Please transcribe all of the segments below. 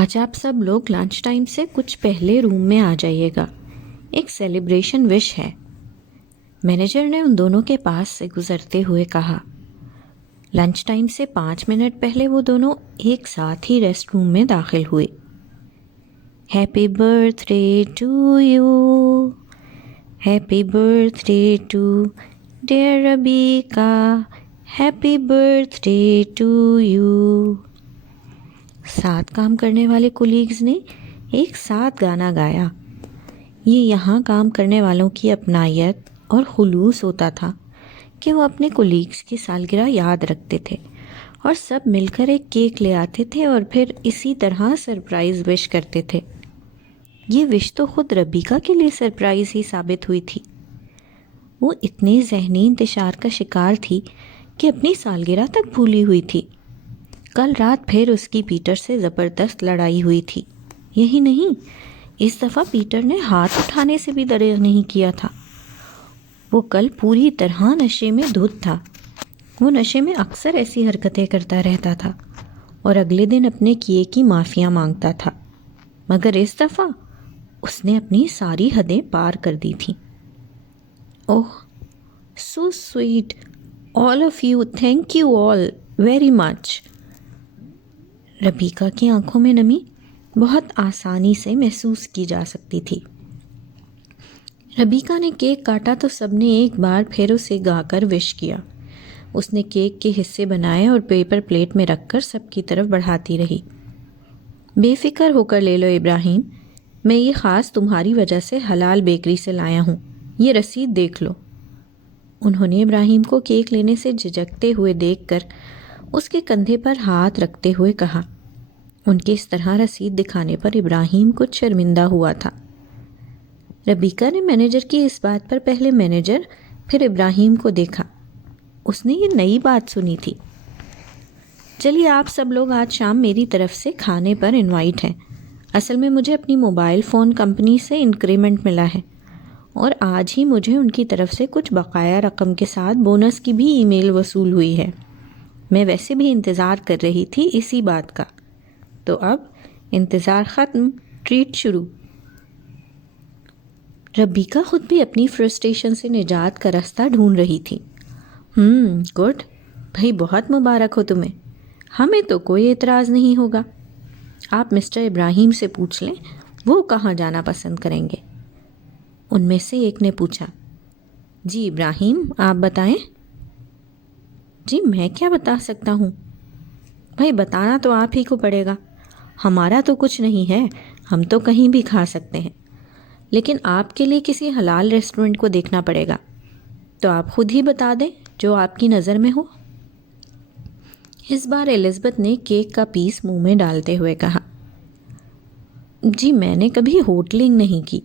آج آپ سب لوگ لنچ ٹائم سے کچھ پہلے روم میں آ جائیے گا، ایک سیلیبریشن وش ہے، مینیجر نے ان دونوں کے پاس سے گزرتے ہوئے کہا۔ لنچ ٹائم سے 5 منٹ پہلے وہ دونوں ایک ساتھ ہی ریسٹ روم میں داخل ہوئے۔ Happy birthday to you, happy birthday to dear Rebecca, happy birthday to you. ساتھ کام کرنے والے کولیگز نے ایک ساتھ گانا گایا۔ یہ یہاں کام کرنے والوں کی اپنائیت اور خلوص ہوتا تھا کہ وہ اپنے کولیگز کی سالگرہ یاد رکھتے تھے اور سب مل کر ایک کیک لے آتے تھے اور پھر اسی طرح سرپرائز وش کرتے تھے۔ یہ وش تو خود ربیکا کے لیے سرپرائز ہی ثابت ہوئی تھی۔ وہ اتنے ذہنی انتشار کا شکار تھی کہ اپنی سالگرہ تک بھولی ہوئی تھی۔ کل رات پھر اس کی پیٹر سے زبردست لڑائی ہوئی تھی۔ یہی نہیں، اس دفعہ پیٹر نے ہاتھ اٹھانے سے بھی دریغ نہیں کیا تھا۔ وہ کل پوری طرح نشے میں دھت تھا۔ وہ نشے میں اکثر ایسی حرکتیں کرتا رہتا تھا اور اگلے دن اپنے کیے کی معافیاں مانگتا تھا، مگر اس دفعہ اس نے اپنی ساری حدیں پار کر دی تھیں۔ Oh so sweet all of you, thank you all very much. Rebecca کی آنکھوں میں نمی بہت آسانی سے محسوس کی جا سکتی تھی۔ ربیکا نے کیک کاٹا تو سب نے ایک بار پھر اسے گا کر وش کیا۔ اس نے کیک کے حصے بنائے اور پیپر پلیٹ میں رکھ کر سب کی طرف بڑھاتی رہی۔ بے فکر ہو کر لے لو ابراہیم، میں یہ خاص تمہاری وجہ سے حلال بیکری سے لایا ہوں، یہ رسید دیکھ لو۔ انہوں نے ابراہیم کو کیک لینے سے جھجکتے ہوئے دیکھ کر اس کے کندھے پر ہاتھ رکھتے ہوئے کہا۔ ان کے اس طرح رسید دکھانے پر ابراہیم کچھ شرمندہ ہوا تھا۔ ربیکا نے مینیجر کی اس بات پر پہلے مینیجر پھر ابراہیم کو دیکھا۔ اس نے یہ نئی بات سنی تھی۔ چلیے آپ سب لوگ آج شام میری طرف سے کھانے پر انوائٹ ہیں۔ اصل میں مجھے اپنی موبائل فون کمپنی سے انکریمنٹ ملا ہے اور آج ہی مجھے ان کی طرف سے کچھ بقایا رقم کے ساتھ بونس کی بھی ای میل وصول ہوئی ہے۔ میں ویسے بھی انتظار کر رہی تھی اسی بات کا، تو اب انتظار ختم، ٹریٹ شروع۔ ربیکا خود بھی اپنی فرسٹریشن سے نجات کا راستہ ڈھونڈ رہی تھی۔ گڈ، بھائی بہت مبارک ہو تمہیں، ہمیں تو کوئی اعتراض نہیں ہوگا۔ آپ مسٹر ابراہیم سے پوچھ لیں وہ کہاں جانا پسند کریں گے۔ ان میں سے ایک نے پوچھا۔ جی ابراہیم آپ بتائیں۔ جی میں کیا بتا سکتا ہوں، بھائی بتانا تو آپ ہی کو پڑے گا، ہمارا تو کچھ نہیں ہے، ہم تو کہیں بھی کھا سکتے ہیں، لیکن آپ کے لیے کسی حلال ریسٹورنٹ کو دیکھنا پڑے گا، تو آپ خود ہی بتا دیں جو آپ کی نظر میں ہو۔ اس بار الزبتھ نے کیک کا پیس منہ میں ڈالتے ہوئے کہا۔ جی میں نے کبھی ہوٹلنگ نہیں کی،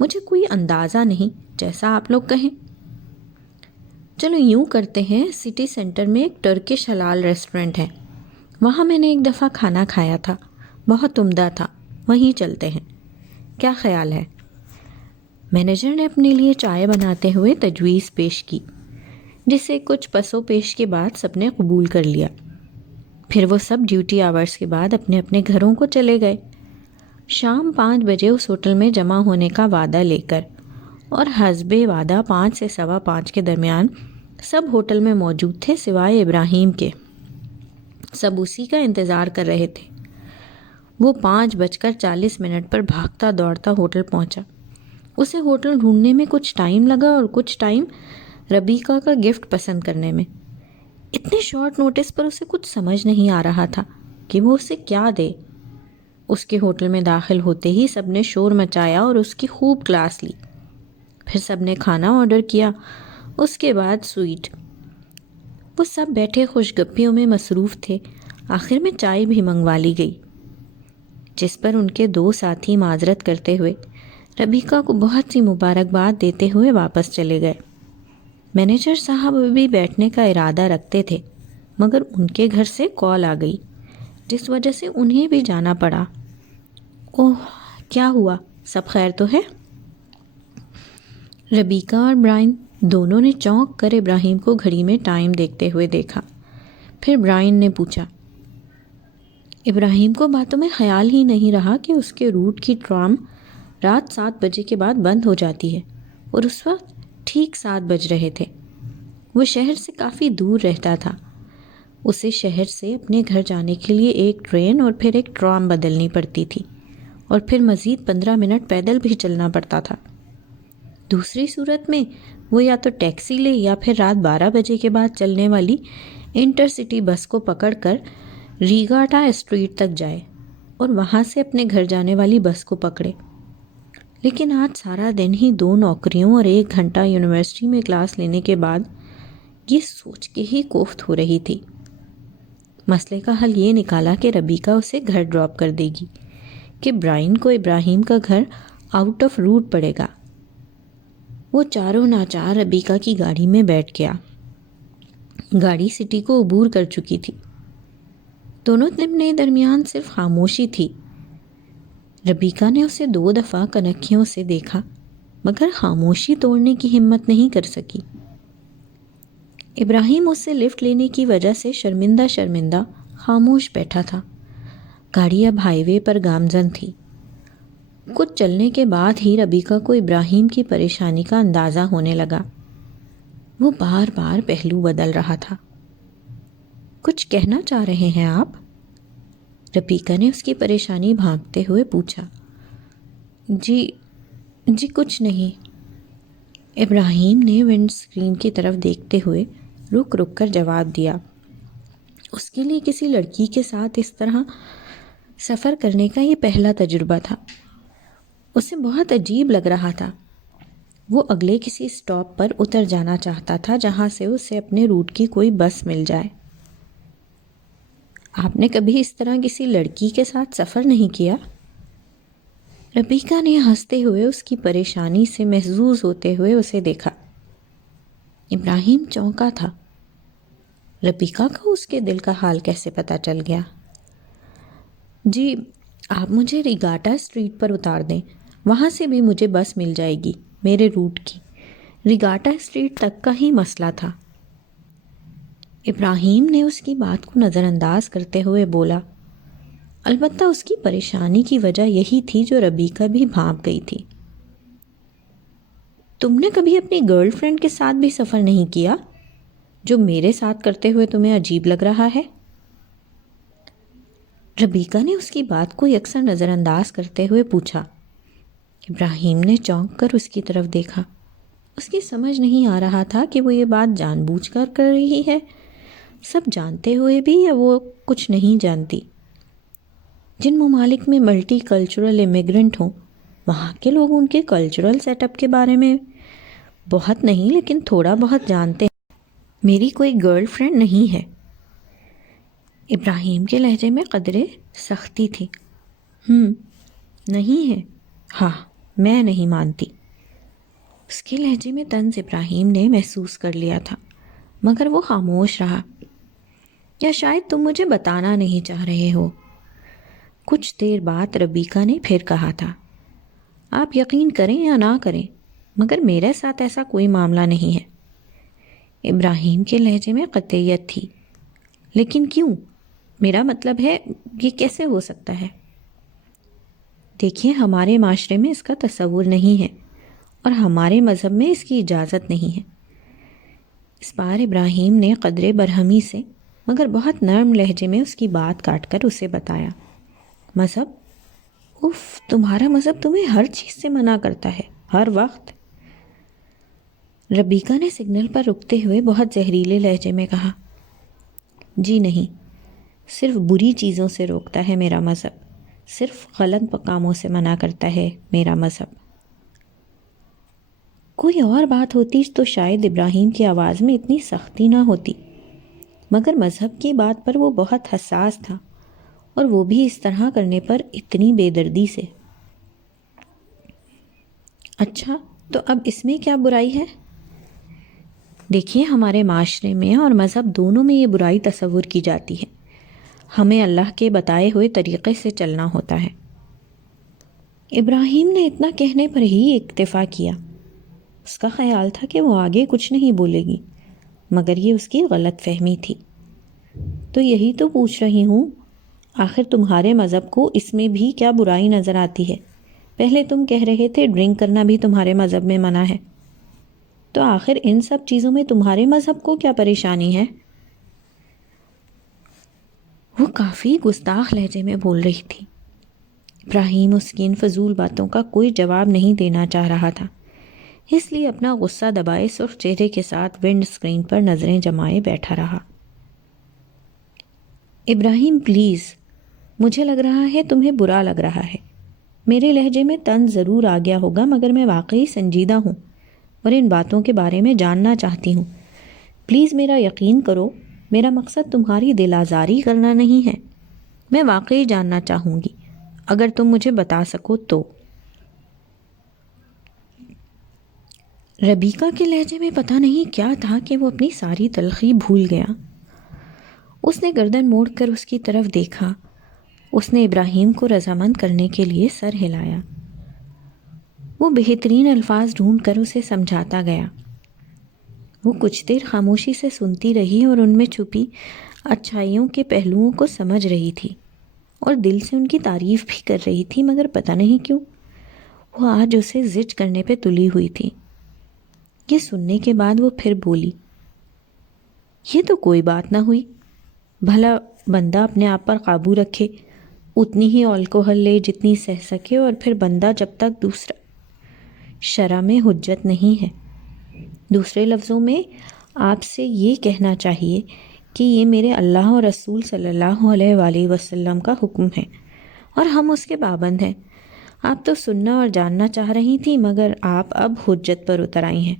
مجھے کوئی اندازہ نہیں، جیسا آپ لوگ کہیں۔ چلو یوں کرتے ہیں، سٹی سینٹر میں ایک ٹرکش حلال ریسٹورنٹ ہے، وہاں میں نے ایک دفعہ کھانا کھایا تھا، بہت عمدہ تھا، وہیں چلتے ہیں، کیا خیال ہے؟ مینیجر نے اپنے لیے چائے بناتے ہوئے تجویز پیش کی، جسے کچھ پس و پیش کے بعد سب نے قبول کر لیا۔ پھر وہ سب ڈیوٹی آورز کے بعد اپنے اپنے گھروں کو چلے گئے، شام 5 بجے اس ہوٹل میں جمع ہونے کا وعدہ لے کر، اور حسب وعدہ 5 سے 5:15 کے درمیان سب ہوٹل میں موجود تھے سوائے ابراہیم کے۔ سب اسی کا انتظار کر رہے تھے۔ وہ 5:40 پر بھاگتا دوڑتا ہوٹل پہنچا۔ اسے ہوٹل ڈھونڈنے میں کچھ ٹائم لگا اور کچھ ٹائم ربیکا کا گفٹ پسند کرنے میں۔ اتنے شارٹ نوٹس پر اسے کچھ سمجھ نہیں آ رہا تھا کہ وہ اسے کیا دے۔ اس کے ہوٹل میں داخل ہوتے ہی سب نے شور مچایا اور اس کی خوب کلاس لی۔ پھر سب نے کھانا آرڈر کیا، اس کے بعد سویٹ۔ وہ سب بیٹھے خوش گپیوں میں مصروف تھے۔ آخر میں چائے بھی منگوا لی گئی، جس پر ان کے 2 ساتھی معذرت کرتے ہوئے ربیکا کو بہت سی مبارکباد دیتے ہوئے واپس چلے گئے۔ مینیجر صاحب بھی بیٹھنے کا ارادہ رکھتے تھے، مگر ان کے گھر سے کال آ گئی، جس وجہ سے انہیں بھی جانا پڑا۔ اوہ کیا ہوا، سب خیر تو ہے؟ ربیکہ اور برائن دونوں نے چونک کر ابراہیم کو گھڑی میں ٹائم دیکھتے ہوئے دیکھا۔ پھر برائن نے پوچھا، ابراہیم کو باتوں میں خیال ہی نہیں رہا کہ اس کے روٹ کی ٹرام رات 7 بجے کے بعد بند ہو جاتی ہے، اور اس وقت ٹھیک 7 بج رہے تھے۔ وہ شہر سے کافی دور رہتا تھا۔ اسے شہر سے اپنے گھر جانے کے لیے ایک ٹرین اور پھر ایک ٹرام بدلنی پڑتی تھی، اور پھر مزید 15 منٹ پیدل بھی چلنا پڑتا تھا۔ دوسری صورت میں وہ یا تو ٹیکسی لے یا پھر رات 12 بجے کے بعد چلنے والی انٹر سٹی بس کو پکڑ کر ریگاٹا اسٹریٹ تک جائے اور وہاں سے اپنے گھر جانے والی بس کو پکڑے۔ لیکن آج سارا دن ہی 2 نوکریوں اور 1 گھنٹہ یونیورسٹی میں کلاس لینے کے بعد یہ سوچ کے ہی کوفت ہو رہی تھی۔ مسئلے کا حل یہ نکالا کہ ربیکہ اسے گھر ڈراپ کر دے گی، کہ برائن کو ابراہیم کا گھر آؤٹ آف روٹ پڑے گا۔ وہ چاروں ناچار ربیکہ کی گاڑی میں بیٹھ گیا۔ گاڑی سٹی کو عبور کر چکی تھی۔ دونوں اپنے درمیان صرف خاموشی تھی۔ ربیکہ نے اسے 2 دفعہ کنکھیوں سے دیکھا، مگر خاموشی توڑنے کی ہمت نہیں کر سکی۔ ابراہیم اس سے لفٹ لینے کی وجہ سے شرمندہ خاموش بیٹھا تھا۔ گاڑی اب ہائی وے پر گامزن تھی۔ کچھ چلنے کے بعد ہی ربیکہ کو ابراہیم کی پریشانی کا اندازہ ہونے لگا۔ وہ بار بار پہلو بدل رہا تھا۔ کچھ کہنا چاہ رہے ہیں آپ؟ ربیکہ نے اس کی پریشانی بھانپتے ہوئے پوچھا۔ جی کچھ نہیں، ابراہیم نے ونڈ اسکرین کی طرف دیکھتے ہوئے رک کر جواب دیا۔ اس کے لیے کسی لڑکی کے ساتھ اس طرح سفر کرنے کا یہ پہلا تجربہ تھا۔ اسے بہت عجیب لگ رہا تھا۔ وہ اگلے کسی اسٹاپ پر اتر جانا چاہتا تھا جہاں سے اسے اپنے روٹ کی کوئی بس مل جائے۔ آپ نے کبھی اس طرح کسی لڑکی کے ساتھ سفر نہیں کیا؟ ربیکہ نے ہنستے ہوئے اس کی پریشانی سے محظوظ ہوتے ہوئے اسے دیکھا۔ ابراہیم چونکا تھا۔ ربیکہ کو اس کے دل کا حال کیسے پتہ چل گیا؟ جی، آپ مجھے ریگاٹا اسٹریٹ پر اتار دیں، وہاں سے بھی مجھے بس مل جائے گی میرے روٹ کی۔ ریگاٹا اسٹریٹ تک کا ہی مسئلہ تھا۔ ابراہیم نے اس کی بات کو نظر انداز کرتے ہوئے بولا، البتہ اس کی پریشانی کی وجہ یہی تھی جو ربیکہ بھی بھانپ گئی تھی۔ تم نے کبھی اپنی گرل فرینڈ کے ساتھ بھی سفر نہیں کیا جو میرے ساتھ کرتے ہوئے تمہیں عجیب لگ رہا ہے؟ ربیکہ نے اس کی بات کو یکسر نظر انداز کرتے ہوئے پوچھا۔ ابراہیم نے چونک کر اس کی طرف دیکھا۔ اس کی سمجھ نہیں آ رہا تھا کہ وہ یہ بات جان بوجھ کر رہی ہے، سب جانتے ہوئے بھی، یا وہ کچھ نہیں جانتی۔ جن ممالک میں ملٹی کلچرل امیگرنٹ ہوں، وہاں کے لوگ ان کے کلچرل سیٹ اپ کے بارے میں بہت نہیں لیکن تھوڑا بہت جانتے ہیں۔ میری کوئی گرل فرینڈ نہیں ہے۔ ابراہیم کے لہجے میں قدرے سختی تھی۔ نہیں ہے؟ ہاں، میں نہیں مانتی۔ اس کے لہجے میں طنز ابراہیم نے محسوس کر لیا تھا، مگر وہ خاموش رہا۔ یا شاید تم مجھے بتانا نہیں چاہ رہے ہو؟ کچھ دیر بعد ربیکہ نے پھر کہا تھا، آپ یقین کریں یا نہ کریں، مگر میرے ساتھ ایسا کوئی معاملہ نہیں ہے۔ ابراہیم کے لہجے میں قطعیت تھی۔ لیکن کیوں؟ میرا مطلب ہے، یہ کیسے ہو سکتا ہے؟ دیکھیے، ہمارے معاشرے میں اس کا تصور نہیں ہے، اور ہمارے مذہب میں اس کی اجازت نہیں ہے۔ اس بار ابراہیم نے قدرے برہمی سے مگر بہت نرم لہجے میں اس کی بات کاٹ کر اسے بتایا۔ مذہب؟ تمہارا مذہب تمہیں ہر چیز سے منع کرتا ہے، ہر وقت۔ ربیکہ نے سگنل پر رکتے ہوئے بہت زہریلے لہجے میں کہا، جی نہیں، صرف بری چیزوں سے روکتا ہے میرا مذہب، صرف غلط کاموں سے منع کرتا ہے میرا مذہب۔ کوئی اور بات ہوتی تو شاید ابراہیم کی آواز میں اتنی سختی نہ ہوتی، مگر مذہب کی بات پر وہ بہت حساس تھا، اور وہ بھی اس طرح کرنے پر اتنی بے دردی سے۔ اچھا، تو اب اس میں کیا برائی ہے؟ دیکھیے، ہمارے معاشرے میں اور مذہب دونوں میں یہ برائی تصور کی جاتی ہے۔ ہمیں اللہ کے بتائے ہوئے طریقے سے چلنا ہوتا ہے۔ ابراہیم نے اتنا کہنے پر ہی اکتفا کیا۔ اس کا خیال تھا کہ وہ آگے کچھ نہیں بولے گی، مگر یہ اس کی غلط فہمی تھی۔ تو یہی تو پوچھ رہی ہوں، آخر تمہارے مذہب کو اس میں بھی کیا برائی نظر آتی ہے؟ پہلے تم کہہ رہے تھے ڈرنک کرنا بھی تمہارے مذہب میں منع ہے، تو آخر ان سب چیزوں میں تمہارے مذہب کو کیا پریشانی ہے؟ وہ کافی گستاخ لہجے میں بول رہی تھی۔ ابراہیم اس کی ان فضول باتوں کا کوئی جواب نہیں دینا چاہ رہا تھا، اس لیے اپنا غصہ دبائے سرخ چہرے کے ساتھ ونڈ اسکرین پر نظریں جمائے بیٹھا رہا۔ ابراہیم پلیز، مجھے لگ رہا ہے تمہیں برا لگ رہا ہے۔ میرے لہجے میں طنز ضرور آ گیا ہوگا، مگر میں واقعی سنجیدہ ہوں اور ان باتوں کے بارے میں جاننا چاہتی ہوں۔ پلیز میرا یقین کرو، میرا مقصد تمہاری دل آزاری کرنا نہیں ہے۔ میں واقعی جاننا چاہوں گی، اگر تم مجھے بتا سکو تو۔ ربیکہ کے لہجے میں پتہ نہیں کیا تھا کہ وہ اپنی ساری تلخی بھول گیا۔ اس نے گردن موڑ کر اس کی طرف دیکھا۔ اس نے ابراہیم کو رضامند کرنے کے لیے سر ہلایا۔ وہ بہترین الفاظ ڈھونڈ کر اسے سمجھاتا گیا۔ وہ کچھ دیر خاموشی سے سنتی رہی اور ان میں چھپی اچھائیوں کے پہلوؤں کو سمجھ رہی تھی اور دل سے ان کی تعریف بھی کر رہی تھی، مگر پتہ نہیں کیوں وہ آج اسے زج کرنے پہ تلی ہوئی تھی۔ یہ سننے کے بعد وہ پھر بولی، یہ تو کوئی بات نہ ہوئی، بھلا بندہ اپنے آپ پر قابو رکھے، اتنی ہی الکوہل لے جتنی سہ سکے، اور پھر بندہ جب تک دوسرا شرع میں حجت نہیں ہے۔ دوسرے لفظوں میں آپ سے یہ کہنا چاہیے کہ یہ میرے اللہ اور رسول صلی اللہ علیہ وآلہ وسلم کا حکم ہے اور ہم اس کے پابند ہیں۔ آپ تو سننا اور جاننا چاہ رہی تھیں، مگر آپ اب حجت پر اتر آئی ہیں۔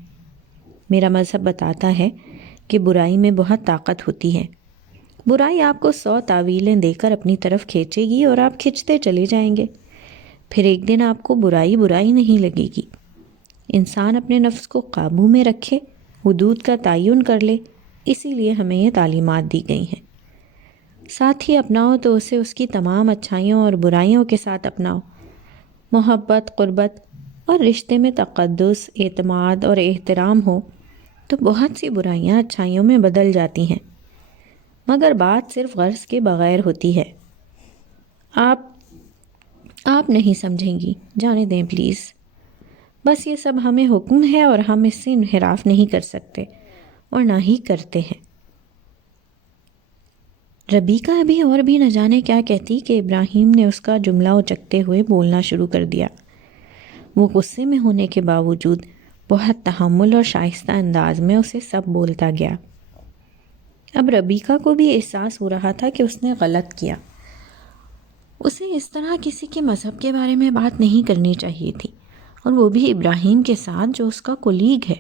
میرا مذہب بتاتا ہے کہ برائی میں بہت طاقت ہوتی ہے۔ برائی آپ کو 100 تعویلیں دے کر اپنی طرف کھینچے گی اور آپ کھنچتے چلے جائیں گے۔ پھر ایک دن آپ کو برائی برائی نہیں لگے گی۔ انسان اپنے نفس کو قابو میں رکھے، حدود کا تعین کر لے، اسی لیے ہمیں یہ تعلیمات دی گئی ہیں۔ ساتھ ہی اپناؤ تو اسے اس کی تمام اچھائیوں اور برائیوں کے ساتھ اپناؤ۔ محبت، قربت اور رشتے میں تقدس، اعتماد اور احترام ہو تو بہت سی برائیاں اچھائیوں میں بدل جاتی ہیں، مگر بات صرف غرض کے بغیر ہوتی ہے۔ آپ نہیں سمجھیں گی، جانے دیں پلیز۔ بس یہ سب ہمیں حکم ہے اور ہم اس سے انحراف نہیں کر سکتے اور نہ ہی کرتے ہیں۔ ربیکہ ابھی اور بھی نہ جانے کیا کہتی کہ ابراہیم نے اس کا جملہ اچکتے ہوئے بولنا شروع کر دیا۔ وہ غصے میں ہونے کے باوجود بہت تحمل اور شائستہ انداز میں اسے سب بولتا گیا۔ اب ربیکہ کو بھی احساس ہو رہا تھا کہ اس نے غلط کیا۔ اسے اس طرح کسی کے مذہب کے بارے میں بات نہیں کرنی چاہیے تھی، اور وہ بھی ابراہیم کے ساتھ جو اس کا کولیگ ہے۔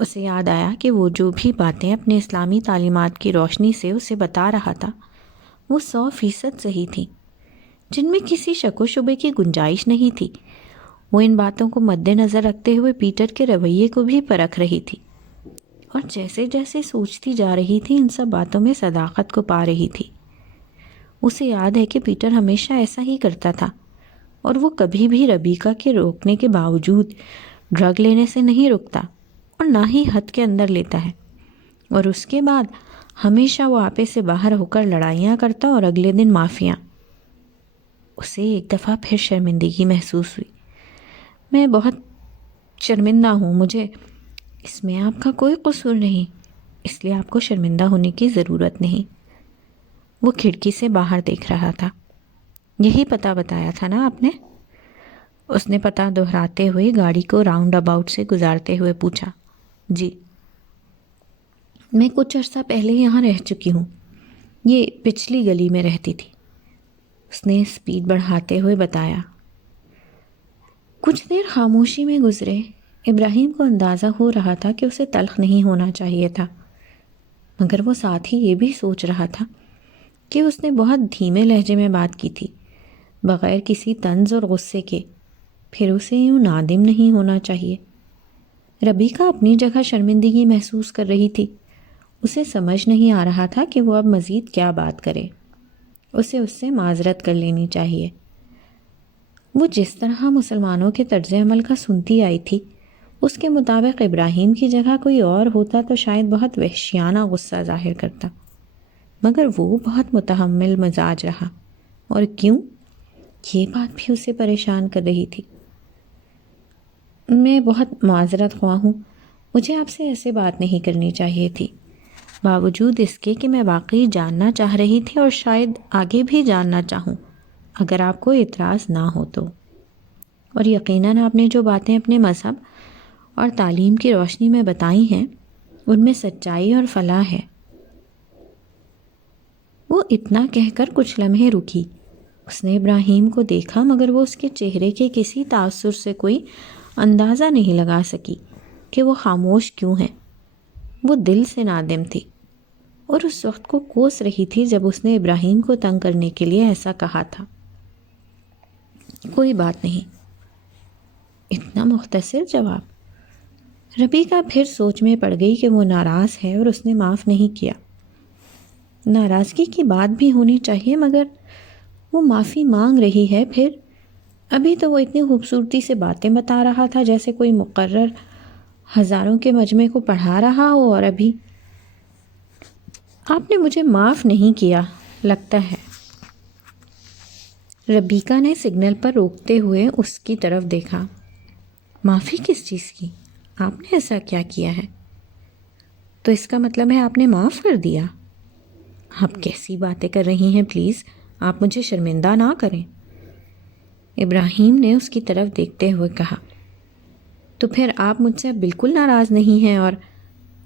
اسے یاد آیا کہ وہ جو بھی باتیں اپنے اسلامی تعلیمات کی روشنی سے اسے بتا رہا تھا وہ 100% صحیح تھی، جن میں کسی شک و شبے کی گنجائش نہیں تھی۔ وہ ان باتوں کو مد نظر رکھتے ہوئے پیٹر کے رویے کو بھی پرکھ رہی تھی، اور جیسے جیسے سوچتی جا رہی تھی ان سب باتوں میں صداقت کو پا رہی تھی۔ اسے یاد ہے کہ پیٹر ہمیشہ ایسا ہی کرتا تھا، اور وہ کبھی بھی ربیکہ کے روکنے کے باوجود ڈرگ لینے سے نہیں رکتا اور نہ ہی حد کے اندر لیتا ہے، اور اس کے بعد ہمیشہ وہ آپے سے باہر ہو کر لڑائیاں کرتا اور اگلے دن معافیاں۔ اسے ایک دفعہ پھر شرمندگی محسوس ہوئی۔ میں بہت شرمندہ ہوں، مجھے اس میں آپ کا کوئی قصور نہیں، اس لیے آپ کو شرمندہ ہونے کی ضرورت نہیں۔ وہ کھڑکی سے باہر دیکھ رہا تھا۔ یہی پتہ بتایا تھا نا آپ نے؟ اس نے پتہ دہراتے ہوئے گاڑی کو راؤنڈ اباؤٹ سے گزارتے ہوئے پوچھا۔ جی، میں کچھ عرصہ پہلے یہاں رہ چکی ہوں، یہ پچھلی گلی میں رہتی تھی، اس نے سپیڈ بڑھاتے ہوئے بتایا۔ کچھ دیر خاموشی میں گزرے۔ ابراہیم کو اندازہ ہو رہا تھا کہ اسے تلخ نہیں ہونا چاہیے تھا، مگر وہ ساتھ ہی یہ بھی سوچ رہا تھا کہ اس نے بہت دھیمے لہجے میں بات کی تھی، بغیر کسی طنز اور غصے کے، پھر اسے یوں نادم نہیں ہونا چاہیے۔ ربیکہ اپنی جگہ شرمندگی محسوس کر رہی تھی۔ اسے سمجھ نہیں آ رہا تھا کہ وہ اب مزید کیا بات کرے۔ اسے اس سے معذرت کر لینی چاہیے۔ وہ جس طرح مسلمانوں کے طرز عمل کا سنتی آئی تھی اس کے مطابق ابراہیم کی جگہ کوئی اور ہوتا تو شاید بہت وحشیانہ غصہ ظاہر کرتا، مگر وہ بہت متحمل مزاج رہا۔ اور کیوں؟ یہ بات بھی اسے پریشان کر رہی تھی۔ میں بہت معذرت خواہ ہوں، مجھے آپ سے ایسے بات نہیں کرنی چاہیے تھی، باوجود اس کے کہ میں واقعی جاننا چاہ رہی تھی اور شاید آگے بھی جاننا چاہوں، اگر آپ کو اعتراض نہ ہو تو۔ اور یقیناً آپ نے جو باتیں اپنے مذہب اور تعلیم کی روشنی میں بتائی ہیں ان میں سچائی اور فلاح ہے۔ وہ اتنا کہہ کر کچھ لمحے رکی۔ اس نے ابراہیم کو دیکھا مگر وہ اس کے چہرے کے کسی تاثر سے کوئی اندازہ نہیں لگا سکی کہ وہ خاموش کیوں ہیں۔ وہ دل سے نادم تھی اور اس وقت کو کوس رہی تھی جب اس نے ابراہیم کو تنگ کرنے کے لیے ایسا کہا تھا۔ کوئی بات نہیں، اتنا مختصر جواب۔ ربیکہ پھر سوچ میں پڑ گئی کہ وہ ناراض ہے اور اس نے معاف نہیں کیا۔ ناراضگی کی بات بھی ہونی چاہیے مگر وہ معافی مانگ رہی ہے۔ پھر ابھی تو وہ اتنی خوبصورتی سے باتیں بتا رہا تھا جیسے کوئی مقرر ہزاروں کے مجمع کو پڑھا رہا ہو، اور ابھی آپ نے مجھے معاف نہیں کیا لگتا ہے۔ ربیکہ نے سگنل پر روکتے ہوئے اس کی طرف دیکھا۔ معافی کس چیز کی؟ آپ نے ایسا کیا کیا ہے؟ تو اس کا مطلب ہے آپ نے معاف کر دیا؟ آپ کیسی باتیں کر رہی ہیں، پلیز آپ مجھے شرمندہ نہ کریں۔ ابراہیم نے اس کی طرف دیکھتے ہوئے کہا۔ تو پھر آپ مجھ سے بالکل ناراض نہیں ہیں؟ اور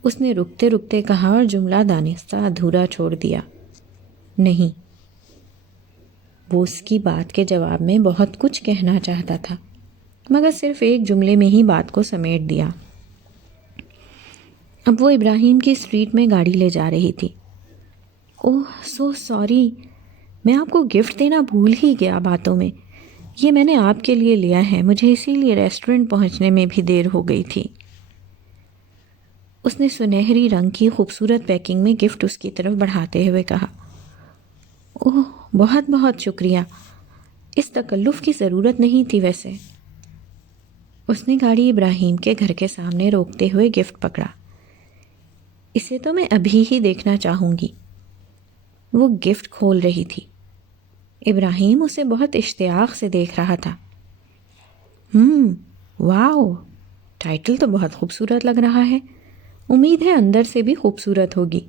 اس نے رکتے رکتے کہا اور جملہ دانستہ ادھورا چھوڑ دیا۔ نہیں۔ وہ اس کی بات کے جواب میں بہت کچھ کہنا چاہتا تھا مگر صرف ایک جملے میں ہی بات کو سمیٹ دیا۔ اب وہ ابراہیم کی اسٹریٹ میں گاڑی لے جا رہی تھی۔ اوہ سو سوری، میں آپ کو گفٹ دینا بھول ہی گیا باتوں میں۔ یہ میں نے آپ کے لیے لیا ہے، مجھے اسی لیے ریسٹورنٹ پہنچنے میں بھی دیر ہو گئی تھی۔ اس نے سنہری رنگ کی خوبصورت پیکنگ میں گفٹ اس کی طرف بڑھاتے ہوئے کہا۔ اوہ بہت بہت شکریہ، اس تکلف کی ضرورت نہیں تھی ویسے۔ اس نے گاڑی ابراہیم کے گھر کے سامنے روکتے ہوئے گفٹ پکڑا۔ اسے تو میں ابھی ہی دیکھنا چاہوں گی۔ وہ گفٹ کھول رہی تھی۔ ابراہیم اسے بہت اشتیاق سے دیکھ رہا تھا۔ واو، ٹائٹل تو بہت خوبصورت لگ رہا ہے، امید ہے اندر سے بھی خوبصورت ہوگی۔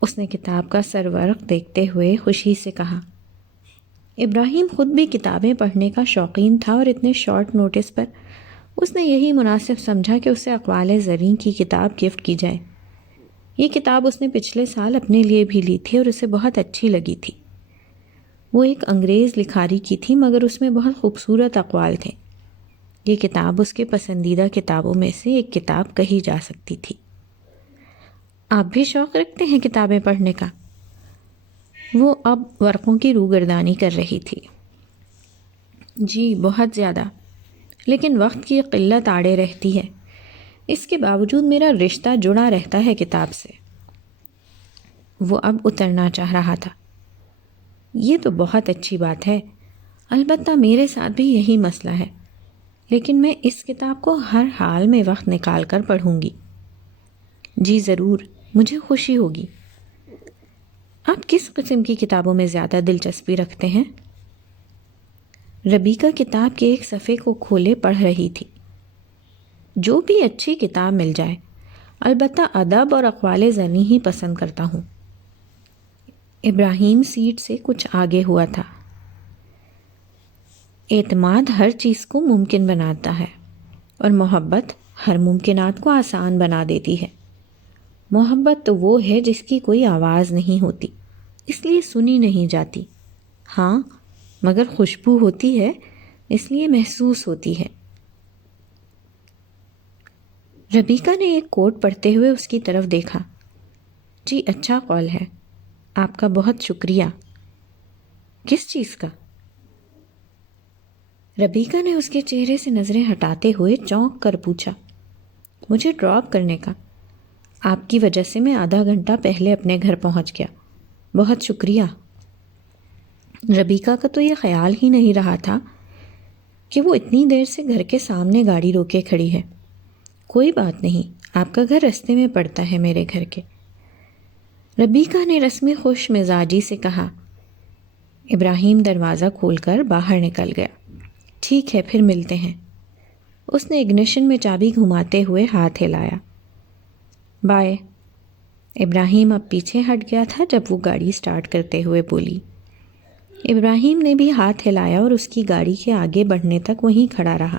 اس نے کتاب کا سرورق دیکھتے ہوئے خوشی سے کہا۔ ابراہیم خود بھی کتابیں پڑھنے کا شوقین تھا اور اتنے شارٹ نوٹس پر اس نے یہی مناسب سمجھا کہ اسے اقوال زریں کی کتاب گفٹ کی جائے۔ یہ کتاب اس نے پچھلے سال اپنے لیے بھی لی تھی اور اسے بہت اچھی لگی تھی۔ وہ ایک انگریز لکھاری کی تھی مگر اس میں بہت خوبصورت اقوال تھے۔ یہ کتاب اس کے پسندیدہ کتابوں میں سے ایک کتاب کہی جا سکتی تھی۔ آپ بھی شوق رکھتے ہیں کتابیں پڑھنے کا؟ وہ اب ورقوں کی روگردانی کر رہی تھی۔ جی بہت زیادہ، لیکن وقت کی قلت آڑے رہتی ہے۔ اس کے باوجود میرا رشتہ جڑا رہتا ہے کتاب سے۔ وہ اب اترنا چاہ رہا تھا۔ یہ تو بہت اچھی بات ہے، البتہ میرے ساتھ بھی یہی مسئلہ ہے، لیکن میں اس کتاب کو ہر حال میں وقت نکال کر پڑھوں گی۔ جی ضرور، مجھے خوشی ہوگی۔ آپ کس قسم کی کتابوں میں زیادہ دلچسپی رکھتے ہیں؟ ربیکہ کتاب کے ایک صفحے کو کھولے پڑھ رہی تھی۔ جو بھی اچھی کتاب مل جائے، البتہ ادب اور اقوال زریں ہی پسند کرتا ہوں۔ ابراہیم سیٹ سے کچھ آگے ہوا تھا۔ اعتماد ہر چیز کو ممکن بناتا ہے اور محبت ہر ممکنات کو آسان بنا دیتی ہے۔ محبت تو وہ ہے جس کی کوئی آواز نہیں ہوتی، اس لیے سنی نہیں جاتی، ہاں مگر خوشبو ہوتی ہے اس لیے محسوس ہوتی ہے۔ ربیکہ نے ایک کوٹ پڑھتے ہوئے اس کی طرف دیکھا۔ جی اچھا قول ہے، آپ کا بہت شکریہ۔ کس چیز کا؟ ربیکہ نے اس کے چہرے سے نظریں ہٹاتے ہوئے چونک کر پوچھا۔ مجھے ڈراپ کرنے کا۔ آپ کی وجہ سے میں آدھا گھنٹہ پہلے اپنے گھر پہنچ گیا، بہت شکریہ۔ ربیکہ کا تو یہ خیال ہی نہیں رہا تھا کہ وہ اتنی دیر سے گھر کے سامنے گاڑی روکے کھڑی ہے۔ کوئی بات نہیں، آپ کا گھر رستے میں پڑتا ہے میرے گھر کے۔ ربیکہ نے رسمی خوش مزاجی سے کہا۔ ابراہیم دروازہ کھول کر باہر نکل گیا۔ ٹھیک ہے، پھر ملتے ہیں۔ اس نے اگنیشن میں چابی گھماتے ہوئے ہاتھ ہلایا۔ بائے۔ ابراہیم اب پیچھے ہٹ گیا تھا جب وہ گاڑی سٹارٹ کرتے ہوئے بولی۔ ابراہیم نے بھی ہاتھ ہلایا اور اس کی گاڑی کے آگے بڑھنے تک وہیں کھڑا رہا۔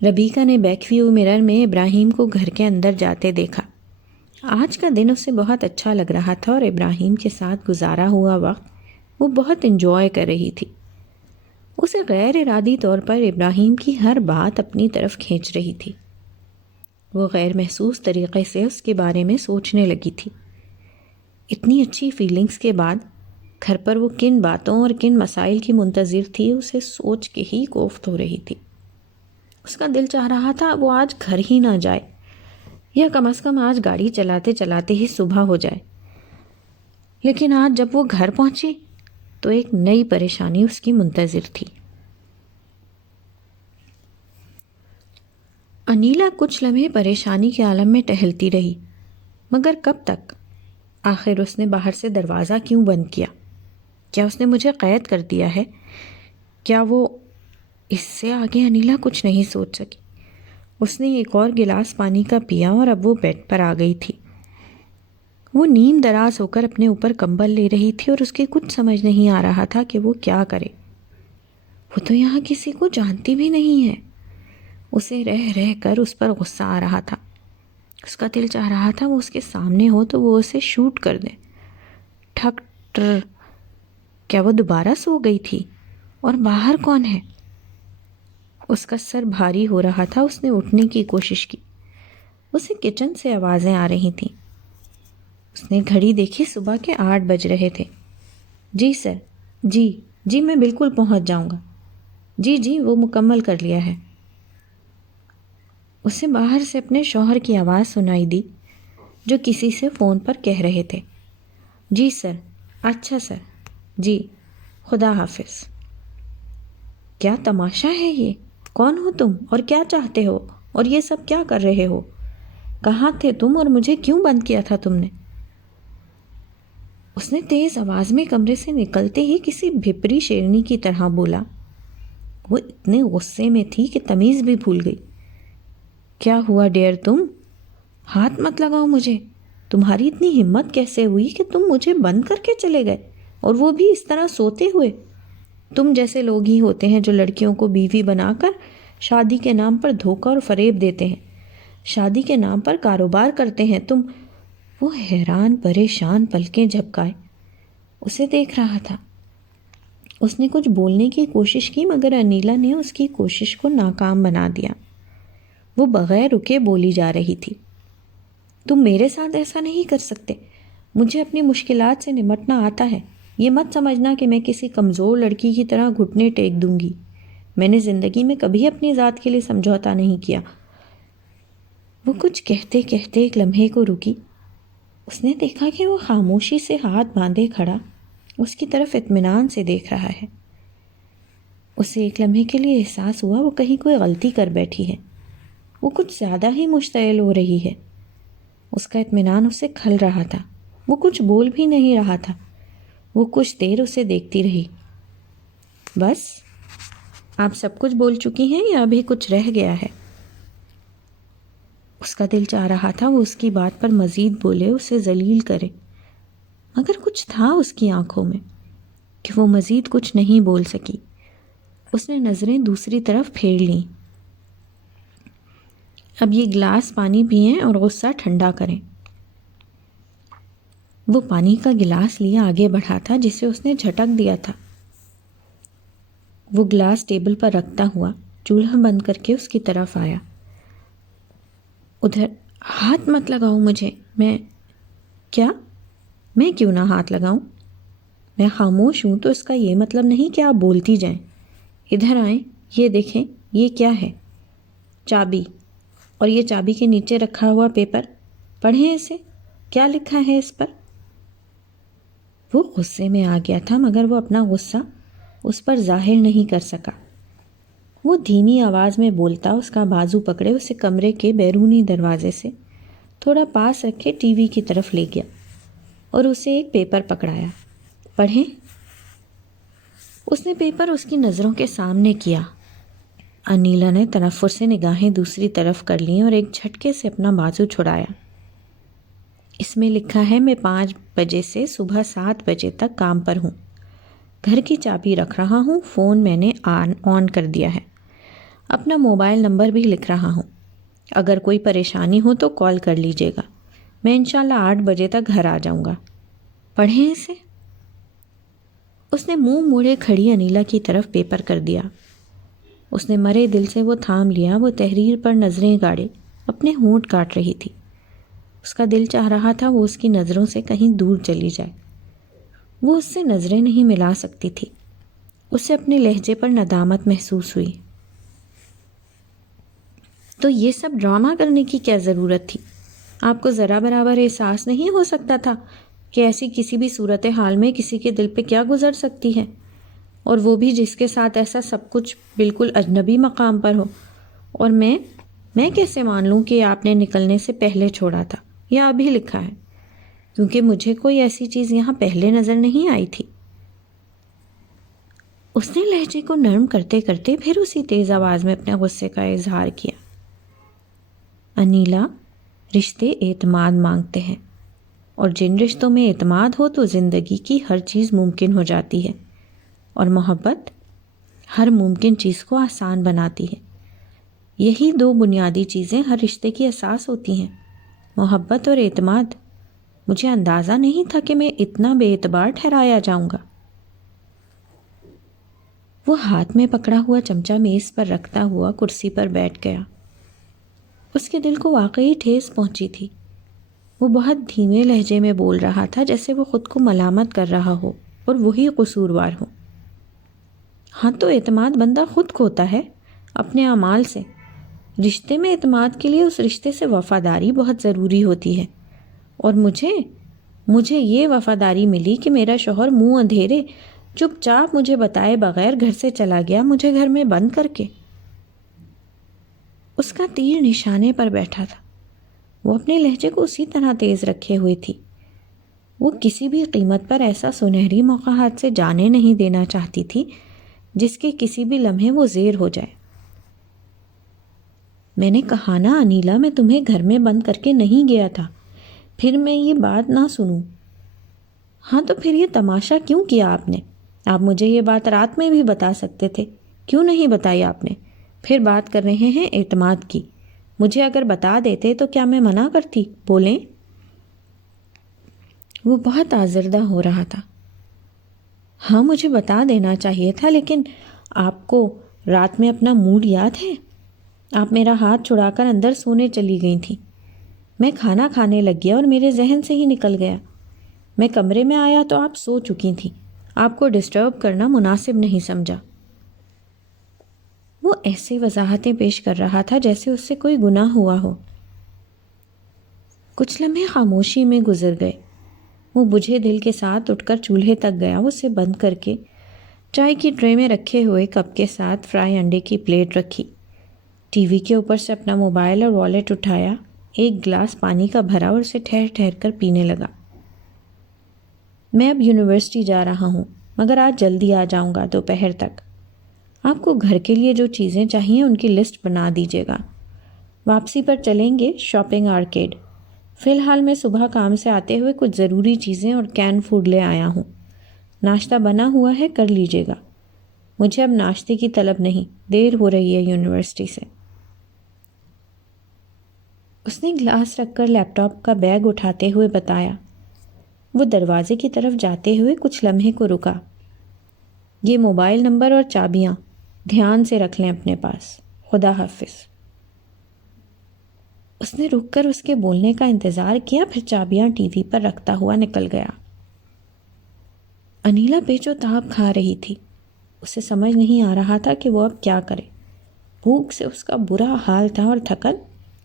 ربیکہ نے بیک ویو مرر میں ابراہیم کو گھر کے اندر جاتے دیکھا۔ آج کا دن اسے بہت اچھا لگ رہا تھا اور ابراہیم کے ساتھ گزارا ہوا وقت وہ بہت انجوائے کر رہی تھی۔ اسے غیر ارادی طور پر ابراہیم کی ہر بات اپنی طرف کھینچ رہی تھی۔ وہ غیر محسوس طریقے سے اس کے بارے میں سوچنے لگی تھی۔ اتنی اچھی فیلنگز کے بعد گھر پر وہ کن باتوں اور کن مسائل کی منتظر تھی، اسے سوچ کے ہی کوفت ہو رہی تھی۔ اس کا دل چاہ رہا تھا وہ آج گھر ہی نہ جائے، یا کم از کم آج گاڑی چلاتے چلاتے ہی صبح ہو جائے۔ لیکن آج جب وہ گھر پہنچی تو ایک نئی پریشانی اس کی منتظر تھی۔ انیلا کچھ لمحے پریشانی کے عالم میں ٹہلتی رہی، مگر کب تک؟ آخر اس نے باہر سے دروازہ کیوں بند کیا؟ کیا اس نے مجھے قید کر دیا ہے؟ کیا وہ… اس سے آگے انیلا کچھ نہیں سوچ سکی۔ اس نے ایک اور گلاس پانی کا پیا اور اب وہ بیڈ پر آ گئی تھی۔ وہ نیم دراز ہو کر اپنے اوپر کمبل لے رہی تھی اور اس کے کچھ سمجھ نہیں آ رہا تھا کہ وہ کیا کرے۔ وہ تو یہاں کسی کو جانتی بھی نہیں ہے۔ اسے رہ رہ کر اس پر غصہ آ رہا تھا۔ اس کا دل چاہ رہا تھا وہ اس کے سامنے ہو تو وہ اسے شوٹ کر دے۔ ٹھک ٹر۔ کیا وہ دوبارہ سو گئی تھی؟ اور باہر کون ہے؟ اس کا سر بھاری ہو رہا تھا۔ اس نے اٹھنے کی کوشش کی۔ اسے کچن سے آوازیں آ رہی تھیں۔ اس نے گھڑی دیکھی، صبح کے 8 بج رہے تھے۔ جی سر، جی میں بالکل پہنچ جاؤں گا۔ جی وہ مکمل کر لیا ہے۔ اسے باہر سے اپنے شوہر کی آواز سنائی دی جو کسی سے فون پر کہہ رہے تھے۔ جی سر، اچھا سر، جی، خدا حافظ۔ کیا تماشا ہے یہ؟ کون ہو تم اور کیا چاہتے ہو اور یہ سب کیا کر رہے ہو؟ کہاں تھے تم اور مجھے کیوں بند کیا تھا تم نے؟ اس نے تیز آواز میں کمرے سے نکلتے ہی کسی بھپری شیرنی کی طرح بولا۔ وہ اتنے غصے میں تھی کہ تمیز بھی بھول گئی۔ کیا ہوا ڈیئر تم؟ ہاتھ مت لگاؤ مجھے۔ تمہاری اتنی ہمت کیسے ہوئی کہ تم مجھے بند کر کے چلے گئے، اور وہ بھی اس طرح سوتے ہوئے؟ تم جیسے لوگ ہی ہوتے ہیں جو لڑکیوں کو بیوی بنا کر شادی کے نام پر دھوکہ اور فریب دیتے ہیں، شادی کے نام پر کاروبار کرتے ہیں تم۔ وہ حیران پریشان پلکیں جھپکائے اسے دیکھ رہا تھا۔ اس نے کچھ بولنے کی کوشش کی مگر انیلا نے اس کی کوشش کو ناکام بنا دیا۔ وہ بغیر رکے بولی جا رہی تھی۔ تم میرے ساتھ ایسا نہیں کر سکتے۔ مجھے اپنی مشکلات سے نمٹنا آتا ہے۔ یہ مت سمجھنا کہ میں کسی کمزور لڑکی کی طرح گھٹنے ٹیک دوں گی۔ میں نے زندگی میں کبھی اپنی ذات کے لیے سمجھوتا نہیں کیا۔ وہ کچھ کہتے کہتے ایک لمحے کو رکی۔ اس نے دیکھا کہ وہ خاموشی سے ہاتھ باندھے کھڑا اس کی طرف اطمینان سے دیکھ رہا ہے۔ اسے ایک لمحے کے لیے احساس ہوا وہ کہیں کوئی غلطی کر بیٹھی ہے۔ وہ کچھ زیادہ ہی مشتعل ہو رہی ہے۔ اس کا اطمینان اسے کھل رہا تھا۔ وہ کچھ بول بھی نہیں رہا تھا۔ وہ کچھ دیر اسے دیکھتی رہی۔ بس، آپ سب کچھ بول چکی ہیں یا ابھی کچھ رہ گیا ہے؟ اس کا دل چاہ رہا تھا وہ اس کی بات پر مزید بولے، اسے ذلیل کرے، مگر کچھ تھا اس کی آنکھوں میں کہ وہ مزید کچھ نہیں بول سکی۔ اس نے نظریں دوسری طرف پھیر لیں۔ اب یہ گلاس پانی پئیں اور غصہ ٹھنڈا کریں۔ وہ پانی کا گلاس لیے آگے بڑھا تھا جسے اس نے جھٹک دیا تھا۔ وہ گلاس ٹیبل پر رکھتا ہوا چولہا بند کر کے اس کی طرف آیا۔ ادھر ہاتھ مت لگاؤ مجھے۔ کیا؟ میں کیوں نہ ہاتھ لگاؤں؟ میں خاموش ہوں تو اس کا یہ مطلب نہیں کہ آپ بولتی جائیں۔ ادھر آئیں، یہ دیکھیں، یہ کیا ہے؟ چابی، اور یہ چابی کے نیچے رکھا ہوا پیپر، پڑھیں اسے، کیا لکھا ہے اس پر؟ وہ غصے میں آ گیا تھا مگر وہ اپنا غصہ اس پر ظاہر نہیں کر سکا۔ وہ دھیمی آواز میں بولتا اس کا بازو پکڑے اسے کمرے کے بیرونی دروازے سے تھوڑا پاس رکھ کے ٹی وی کی طرف لے گیا اور اسے ایک پیپر پکڑایا۔ پڑھیں۔ اس نے پیپر اس کی نظروں کے سامنے کیا۔ انیلا نے تنفر سے نگاہیں دوسری طرف کر لیں اور ایک جھٹکے سے اپنا بازو چھڑایا۔ اس میں لکھا ہے میں 5 بجے سے صبح 7 بجے تک کام پر ہوں، گھر کی چابی رکھ رہا ہوں، فون میں نے آن کر دیا ہے، اپنا موبائل نمبر بھی لکھ رہا ہوں، اگر کوئی پریشانی ہو تو کال کر لیجیے گا، میں انشاءاللہ 8 بجے تک گھر آ جاؤں گا۔ پڑھیں اسے۔ اس نے منہ موڑے کھڑی انیلا کی طرف پیپر کر دیا۔ اس نے مرے دل سے وہ تھام لیا، وہ تحریر پر نظریں گاڑے اپنے ہونٹ کاٹ رہی تھی۔ اس کا دل چاہ رہا تھا وہ اس کی نظروں سے کہیں دور چلی جائے۔ وہ اس سے نظریں نہیں ملا سکتی تھی۔ اسے اپنے لہجے پر ندامت محسوس ہوئی۔ تو یہ سب ڈرامہ کرنے کی کیا ضرورت تھی؟ آپ کو ذرا برابر احساس نہیں ہو سکتا تھا کہ ایسی کسی بھی صورتحال میں کسی کے دل پہ کیا گزر سکتی ہے، اور وہ بھی جس کے ساتھ ایسا سب کچھ بالکل اجنبی مقام پر ہو؟ اور میں کیسے مان لوں کہ آپ نے نکلنے سے پہلے چھوڑا تھا یا ابھی لکھا ہے، کیونکہ مجھے کوئی ایسی چیز یہاں پہلے نظر نہیں آئی تھی۔ اس نے لہجے کو نرم کرتے کرتے پھر اسی تیز آواز میں اپنے غصے کا اظہار کیا۔ انیلا، رشتے اعتماد مانگتے ہیں، اور جن رشتوں میں اعتماد ہو تو زندگی کی ہر چیز ممکن ہو جاتی ہے، اور محبت ہر ممکن چیز کو آسان بناتی ہے۔ یہی 2 بنیادی چیزیں ہر رشتے کی اساس ہوتی ہیں، محبت اور اعتماد۔ مجھے اندازہ نہیں تھا کہ میں اتنا بے اعتبار ٹھہرایا جاؤں گا۔ وہ ہاتھ میں پکڑا ہوا چمچہ میز پر رکھتا ہوا کرسی پر بیٹھ گیا۔ اس کے دل کو واقعی ٹھیس پہنچی تھی۔ وہ بہت دھیمے لہجے میں بول رہا تھا جیسے وہ خود کو ملامت کر رہا ہو اور وہی قصوروار ہو۔ ہاں تو اعتماد بندہ خود کھوتا ہے اپنے اعمال سے۔ رشتے میں اعتماد کے لیے اس رشتے سے وفاداری بہت ضروری ہوتی ہے، اور مجھے یہ وفاداری ملی کہ میرا شوہر منہ اندھیرے چپ چاپ مجھے بتائے بغیر گھر سے چلا گیا، مجھے گھر میں بند کر کے۔ اس کا تیر نشانے پر بیٹھا تھا۔ وہ اپنے لہجے کو اسی طرح تیز رکھے ہوئے تھی۔ وہ کسی بھی قیمت پر ایسا سنہری موقع ہاتھ سے جانے نہیں دینا چاہتی تھی جس کے کسی بھی لمحے وہ زیر ہو جائے۔ میں نے کہا نا انیلا، میں تمہیں گھر میں بند کر کے نہیں گیا تھا، پھر میں یہ بات نہ سنوں۔ ہاں تو پھر یہ تماشا کیوں کیا آپ نے؟ آپ مجھے یہ بات رات میں بھی بتا سکتے تھے، کیوں نہیں بتائی آپ نے؟ پھر بات کر رہے ہیں اعتماد کی، مجھے اگر بتا دیتے تو کیا میں منع کرتی؟ بولیں۔ وہ بہت آزردہ ہو رہا تھا۔ ہاں مجھے بتا دینا چاہیے تھا، لیکن آپ کو رات میں اپنا موڈ یاد ہے؟ آپ میرا ہاتھ چھڑا کر اندر سونے چلی گئی تھیں، میں کھانا کھانے لگ گیا اور میرے ذہن سے ہی نکل گیا۔ میں کمرے میں آیا تو آپ سو چکی تھیں، آپ کو ڈسٹرب کرنا مناسب نہیں سمجھا۔ وہ ایسے وضاحتیں پیش کر رہا تھا جیسے اس سے کوئی گناہ ہوا ہو۔ کچھ لمحے خاموشی میں گزر گئے۔ وہ بجھے دل کے ساتھ اٹھ کر چولہے تک گیا، اسے بند کر کے چائے کی ٹرے میں رکھے ہوئے کپ کے ساتھ فرائی انڈے کی پلیٹ رکھی، ٹی وی کے اوپر سے اپنا موبائل اور والیٹ اٹھایا، ایک گلاس پانی کا بھرا اور اسے ٹھہر ٹھہر کر پینے لگا۔ میں اب یونیورسٹی جا رہا ہوں، مگر آج جلدی آ جاؤں گا دوپہر تک۔ آپ کو گھر کے لیے جو چیزیں چاہیے ان کی لسٹ بنا دیجیے گا۔ واپسی پر چلیں گے شاپنگ آرکیڈ۔ فی الحال میں صبح کام سے آتے ہوئے کچھ ضروری چیزیں اور کین فوڈ لے آیا ہوں، ناشتہ بنا ہوا ہے، کر لیجیے گا۔ مجھے اب ناشتے کی طلب نہیں، دیر ہو رہی ہے یونیورسٹی سے۔ اس نے گلاس رکھ کر لیپ ٹاپ کا بیگ اٹھاتے ہوئے بتایا۔ وہ دروازے کی طرف جاتے ہوئے کچھ لمحے کو رکا۔ یہ موبائل نمبر اور چابیاں دھیان سے رکھ لیں اپنے پاس، خدا حافظ۔ اس نے رک کر اس کے بولنے کا انتظار کیا، پھر چابیاں ٹی وی پر رکھتا ہوا نکل گیا۔ انیلا پیچ و تاب کھا رہی تھی۔ اسے سمجھ نہیں آ رہا تھا کہ وہ اب کیا کرے۔ بھوک سے اس کا برا حال تھا اور تھکن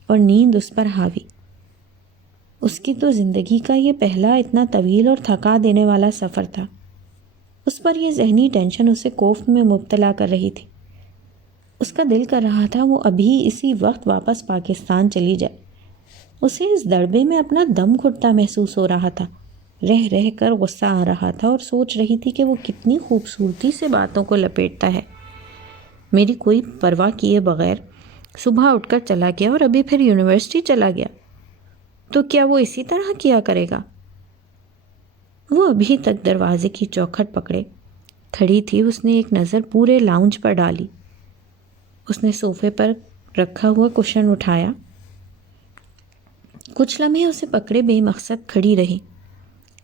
اور نیند اس پر حاوی۔ اس کی تو زندگی کا یہ پہلا اتنا طویل اور تھکا دینے والا سفر تھا۔ اس پر یہ ذہنی ٹینشن اسے کوفت میں مبتلا کر رہی تھی۔ اس کا دل کر رہا تھا وہ ابھی اسی وقت واپس پاکستان چلی جائے۔ اسے اس دڑبے میں اپنا دم گھٹتا محسوس ہو رہا تھا، رہ رہ کر غصہ آ رہا تھا اور سوچ رہی تھی کہ وہ کتنی خوبصورتی سے باتوں کو لپیٹتا ہے۔ میری کوئی پرواہ کیے بغیر صبح اٹھ کر چلا گیا اور ابھی پھر یونیورسٹی چلا گیا، تو کیا وہ اسی طرح کیا کرے گا؟ وہ ابھی تک دروازے کی چوکھٹ پکڑے کھڑی تھی۔ اس نے ایک نظر پورے لاؤنج پر ڈالی۔ اس نے صوفے پر رکھا ہوا کشن اٹھایا۔ کچھ لمحے اسے پکڑے بے مقصد کھڑی رہی۔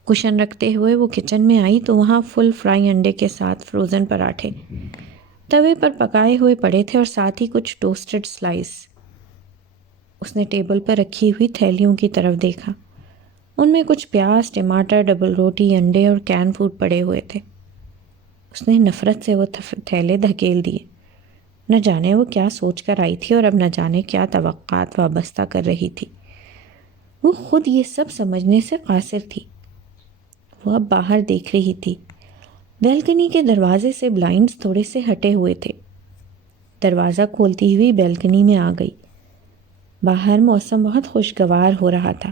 کشن رکھتے ہوئے وہ کچن میں آئی تو وہاں فل فرائی انڈے کے ساتھ فروزن پراٹھے توے پر پکائے ہوئے پڑے تھے اور ساتھ ہی کچھ ٹوسٹڈ سلائس۔ اس نے ٹیبل پر رکھی ہوئی تھیلیوں کی طرف دیکھا۔ ان میں کچھ پیاز، ٹماٹر، ڈبل روٹی، انڈے اور کین فوڈ پڑے ہوئے تھے۔ اس نے نفرت سے وہ تھیلے دھکیل دیے۔ نہ جانے وہ کیا سوچ کر آئی تھی اور اب نہ جانے کیا توقعات وابستہ کر رہی تھی۔ وہ خود یہ سب سمجھنے سے قاصر تھی۔ وہ اب باہر دیکھ رہی تھی۔ بیلکنی کے دروازے سے بلائنڈز تھوڑے سے ہٹے ہوئے تھے۔ دروازہ کھولتی ہوئی بیلکنی میں آ گئی۔ باہر موسم بہت خوشگوار ہو رہا تھا،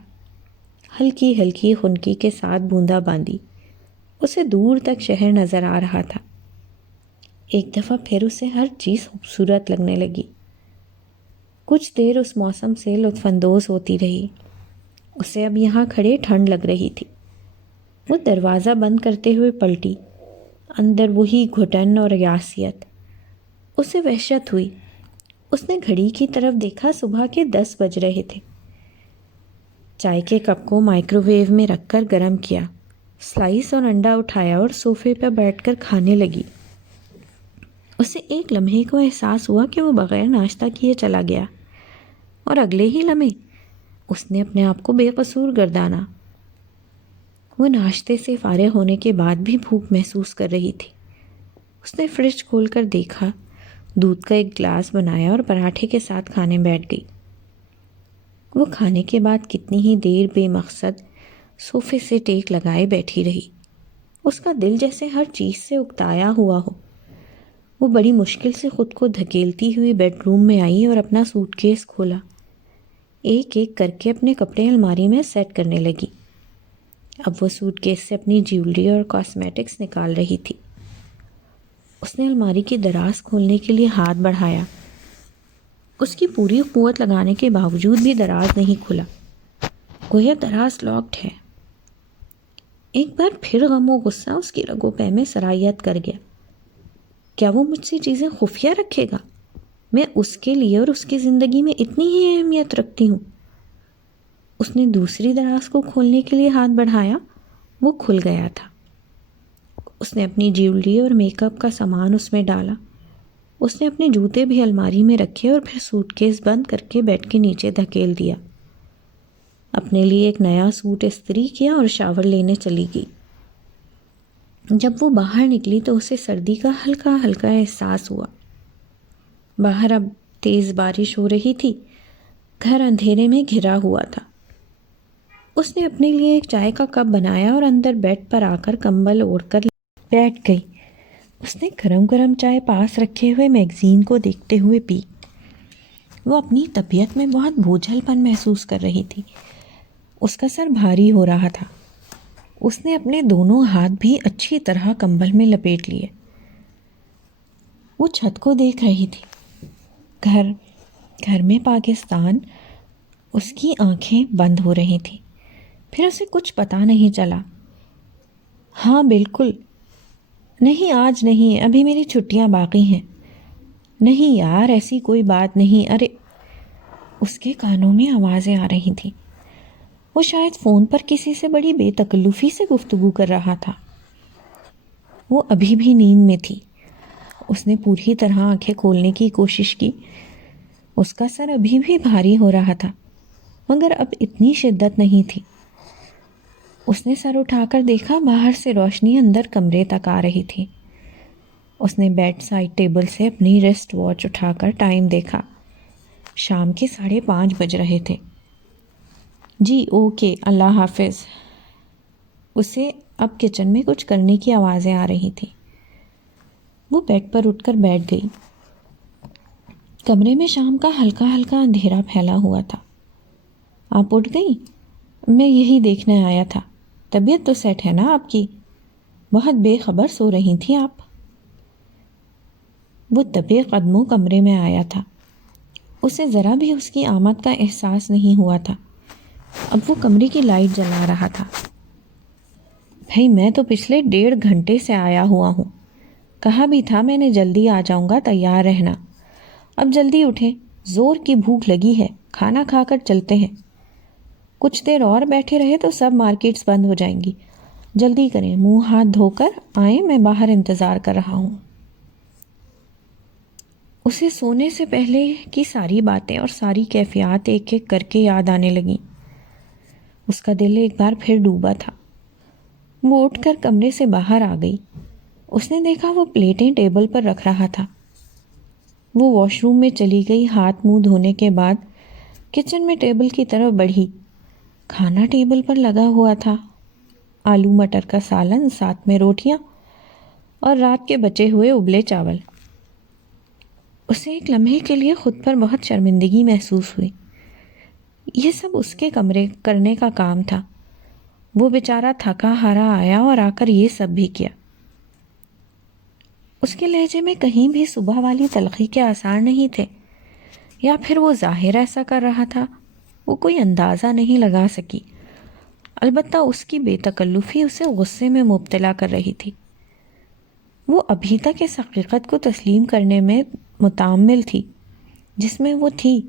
ہلکی ہلکی خنکی کے ساتھ بوندا باندی۔ اسے دور تک شہر نظر آ رہا تھا۔ ایک دفعہ پھر اسے ہر چیز خوبصورت لگنے لگی۔ کچھ دیر اس موسم سے لطف اندوز ہوتی رہی۔ اسے اب یہاں کھڑے ٹھنڈ لگ رہی تھی۔ وہ دروازہ بند کرتے ہوئے پلٹی۔ اندر وہی گھٹن اور یاسیت۔ اسے وحشت ہوئی۔ اس نے گھڑی کی طرف دیکھا، صبح کے 10 بج رہے تھے۔ چائے کے کپ کو مائکرو ویو میں رکھ کر گرم کیا، سلائس اور انڈا اٹھایا اور صوفے پر بیٹھ کر کھانے لگی۔ اسے ایک لمحے کو احساس ہوا کہ وہ بغیر ناشتہ کیے چلا گیا، اور اگلے ہی لمحے اس نے اپنے آپ کو بے قصور گردانا۔ وہ ناشتے سے فارغ ہونے کے بعد بھی بھوک محسوس کر رہی تھی۔ اس نے فریج کھول کر دیکھا، دودھ کا ایک گلاس بنایا اور پراٹھے کے ساتھ کھانے بیٹھ گئی۔ وہ کھانے کے بعد کتنی ہی دیر بے مقصد صوفے سے ٹیک لگائے بیٹھی رہی۔ اس کا دل جیسے ہر چیز سے اکتایا ہوا ہو۔ وہ بڑی مشکل سے خود کو دھکیلتی ہوئی بیڈ روم میں آئی اور اپنا سوٹ کیس کھولا۔ ایک ایک کر کے اپنے کپڑے الماری میں سیٹ کرنے لگی۔ اب وہ سوٹ کیس سے اپنی جیولری اور کاسمیٹکس نکال رہی تھی۔ اس نے الماری کی دراز کھولنے کے لیے ہاتھ بڑھایا۔ اس کی پوری قوت لگانے کے باوجود بھی دراز نہیں کھلا، گویا دراز لاکڈ ہے۔ ایک بار پھر غم و غصہ اس کی رگوں پہ میں سرایت کر گیا۔ کیا وہ مجھ سے چیزیں خفیہ رکھے گا؟ میں اس کے لیے اور اس کی زندگی میں اتنی ہی اہمیت رکھتی ہوں۔ اس نے دوسری دراز کو کھولنے کے لیے ہاتھ بڑھایا، وہ کھل گیا تھا۔ اس نے اپنی جیولری اور میک اپ کا سامان اس میں ڈالا۔ اس نے اپنے جوتے بھی الماری میں رکھے اور پھر سوٹ کیس بند کر کے بیڈ کے نیچے دھکیل دیا۔ اپنے لیے ایک نیا سوٹ استری کیا اور شاور لینے چلی گئی۔ جب وہ باہر نکلی تو اسے سردی کا ہلکا ہلکا احساس ہوا۔ باہر اب تیز بارش ہو رہی تھی، گھر اندھیرے میں گھرا ہوا تھا۔ اس نے اپنے لیے ایک چائے کا کپ بنایا اور اندر بیڈ پر آ کر کمبل اوڑھ کر بیٹھ گئی۔ اس نے گرم گرم چائے پاس رکھے ہوئے میگزین کو دیکھتے ہوئے پی۔ وہ اپنی طبیعت میں بہت بوجھل پن محسوس کر رہی تھی۔ اس کا سر بھاری ہو رہا تھا۔ اس نے اپنے دونوں ہاتھ بھی اچھی طرح کمبل میں لپیٹ لیے۔ وہ چھت کو دیکھ رہی تھی۔ گھر میں پاکستان۔ اس کی آنکھیں بند ہو رہی تھیں۔ پھر اسے کچھ پتہ نہیں چلا۔ ہاں بالکل، نہیں آج نہیں، ابھی میری چھٹیاں باقی ہیں۔ نہیں یار، ایسی کوئی بات نہیں۔ ارے، اس کے کانوں میں آوازیں آ رہی تھیں۔ وہ شاید فون پر کسی سے بڑی بے تکلفی سے گفتگو کر رہا تھا۔ وہ ابھی بھی نیند میں تھی۔ اس نے پوری طرح آنکھیں کھولنے کی کوشش کی۔ اس کا سر ابھی بھی بھاری ہو رہا تھا، مگر اب اتنی شدت نہیں تھی۔ اس نے سر اٹھا کر دیکھا، باہر سے روشنی اندر کمرے تک آ رہی تھی۔ اس نے بیڈ سائڈ ٹیبل سے اپنی ریسٹ واچ اٹھا کر ٹائم دیکھا۔ شام کے 5:30 بج رہے تھے۔ جی اوکے، اللہ حافظ۔ اسے اب کچن میں کچھ کرنے کی آوازیں آ رہی تھیں۔ وہ بیڈ پر اٹھ کر بیٹھ گئی۔ کمرے میں شام کا ہلکا ہلکا اندھیرا پھیلا ہوا تھا۔ آپ اٹھ گئی؟ میں یہی دیکھنے آیا تھا۔ طبیعت تو سیٹ ہے نا آپ کی؟ بہت بے خبر سو رہی تھیں آپ۔ وہ دبے قدموں کمرے میں آیا تھا۔ اسے ذرا بھی اس کی آمد کا احساس نہیں ہوا تھا۔ اب وہ کمرے کی لائٹ جلا رہا تھا۔ بھائی میں تو پچھلے 1.5 گھنٹے سے آیا ہوا ہوں۔ کہا بھی تھا میں نے جلدی آ جاؤں گا، تیار رہنا۔ اب جلدی اٹھیں، زور کی بھوک لگی ہے، کھانا کھا کر چلتے ہیں۔ کچھ دیر اور بیٹھے رہے تو سب مارکیٹس بند ہو جائیں گی۔ جلدی کریں، منہ ہاتھ دھو کر آئیں، میں باہر انتظار کر رہا ہوں۔ اسے سونے سے پہلے کی ساری باتیں اور ساری کیفیات ایک ایک کر کے یاد آنے لگیں۔ اس کا دل ایک بار پھر ڈوبا تھا۔ وہ اٹھ کر کمرے سے باہر آ گئی۔ اس نے دیکھا وہ پلیٹیں ٹیبل پر رکھ رہا تھا۔ وہ واش روم میں چلی گئی۔ ہاتھ منہ دھونے کے بعد کچن میں ٹیبل کی طرف بڑھی۔ کھانا ٹیبل پر لگا ہوا تھا، آلو مٹر کا سالن، ساتھ میں روٹیاں اور رات کے بچے ہوئے ابلے چاول۔ اسے ایک لمحے کے لیے خود پر بہت شرمندگی محسوس ہوئی۔ یہ سب اس کے کمرے کرنے کا کام تھا۔ وہ بیچارہ تھکا ہارا آیا اور آ کر یہ سب بھی کیا۔ اس کے لہجے میں کہیں بھی صبح والی تلخی کے آثار نہیں تھے، یا پھر وہ ظاہر ایسا کر رہا تھا، وہ کوئی اندازہ نہیں لگا سکی۔ البتہ اس کی بے تکلفی اسے غصے میں مبتلا کر رہی تھی۔ وہ ابھی تک اس حقیقت کو تسلیم کرنے میں متعمل تھی جس میں وہ تھی۔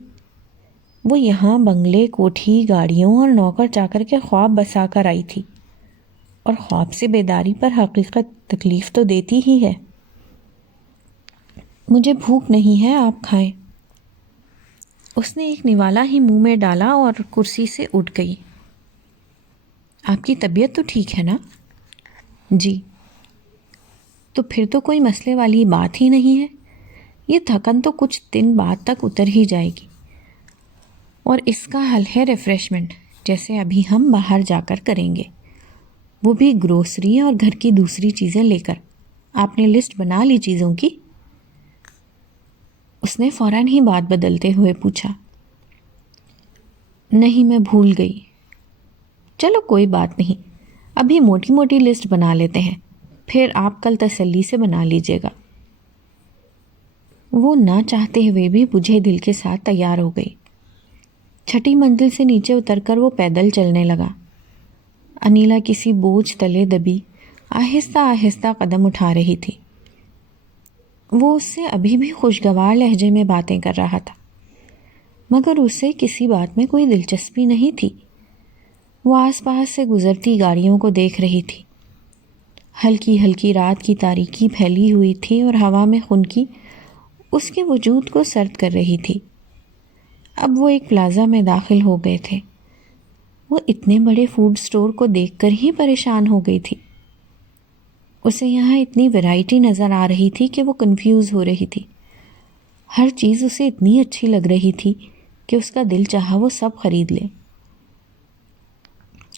وہ یہاں بنگلے، کوٹھی، گاڑیوں اور نوکر چاکر کے خواب بسا کر آئی تھی، اور خواب سے بیداری پر حقیقت تکلیف تو دیتی ہی ہے۔ مجھے بھوک نہیں ہے، آپ کھائیں۔ اس نے ایک نوالا ہی منہ میں ڈالا اور کرسی سے اٹھ گئی۔ آپ کی طبیعت تو ٹھیک ہے نا؟ جی۔ تو پھر تو کوئی مسئلے والی بات ہی نہیں ہے۔ یہ تھکن تو کچھ دن بعد تک اتر ہی جائے گی، اور اس کا حل ہے ریفریشمنٹ، جیسے ابھی ہم باہر جا کر کریں گے، وہ بھی گروسری اور گھر کی دوسری چیزیں لے کر۔ آپ نے لسٹ بنا لی چیزوں کی؟ اس نے فوراً ہی بات بدلتے ہوئے پوچھا۔ نہیں، میں بھول گئی۔ چلو کوئی بات نہیں، ابھی موٹی موٹی لسٹ بنا لیتے ہیں، پھر آپ کل تسلی سے بنا لیجیے گا۔ وہ نہ چاہتے ہوئے بھی بجھے دل کے ساتھ تیار ہو گئی۔ چھٹی منزل سے نیچے اتر کر وہ پیدل چلنے لگا۔ انیلا کسی بوجھ تلے دبی آہستہ آہستہ قدم اٹھا رہی تھی۔ وہ اس سے ابھی بھی خوشگوار لہجے میں باتیں کر رہا تھا، مگر اسے کسی بات میں کوئی دلچسپی نہیں تھی۔ وہ آس پاس سے گزرتی گاڑیوں کو دیکھ رہی تھی۔ ہلکی ہلکی رات کی تاریکی پھیلی ہوئی تھی اور ہوا میں خنکی اس کے وجود کو سرد کر رہی تھی۔ اب وہ ایک پلازا میں داخل ہو گئے تھے۔ وہ اتنے بڑے فوڈ سٹور کو دیکھ کر ہی پریشان ہو گئی تھی۔ اسے یہاں اتنی ویرائٹی نظر آ رہی تھی کہ وہ کنفیوز ہو رہی تھی۔ ہر چیز اسے اتنی اچھی لگ رہی تھی کہ اس کا دل چاہا وہ سب خرید لے۔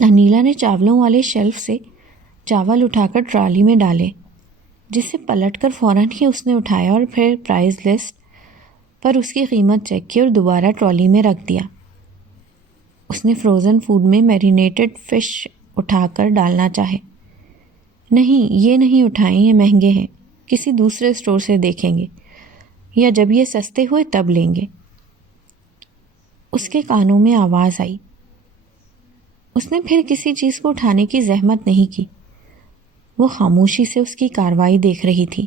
انیلا نے چاولوں والے شیلف سے چاول اٹھا کر ٹرالی میں ڈالے، جسے پلٹ کر فوراً ہی اس نے اٹھایا اور پھر پرائز لسٹ پر اس کی قیمت چیک کی اور دوبارہ ٹرالی میں رکھ دیا۔ اس نے فروزن فوڈ میں میرینیٹڈ فش اٹھا کر ڈالنا چاہے۔ نہیں، یہ نہیں اٹھائیں، یہ مہنگے ہیں، کسی دوسرے اسٹور سے دیکھیں گے، یا جب یہ سستے ہوئے تب لیں گے۔ اس کے کانوں میں آواز آئی۔ اس نے پھر کسی چیز کو اٹھانے کی زحمت نہیں کی۔ وہ خاموشی سے اس کی کارروائی دیکھ رہی تھی۔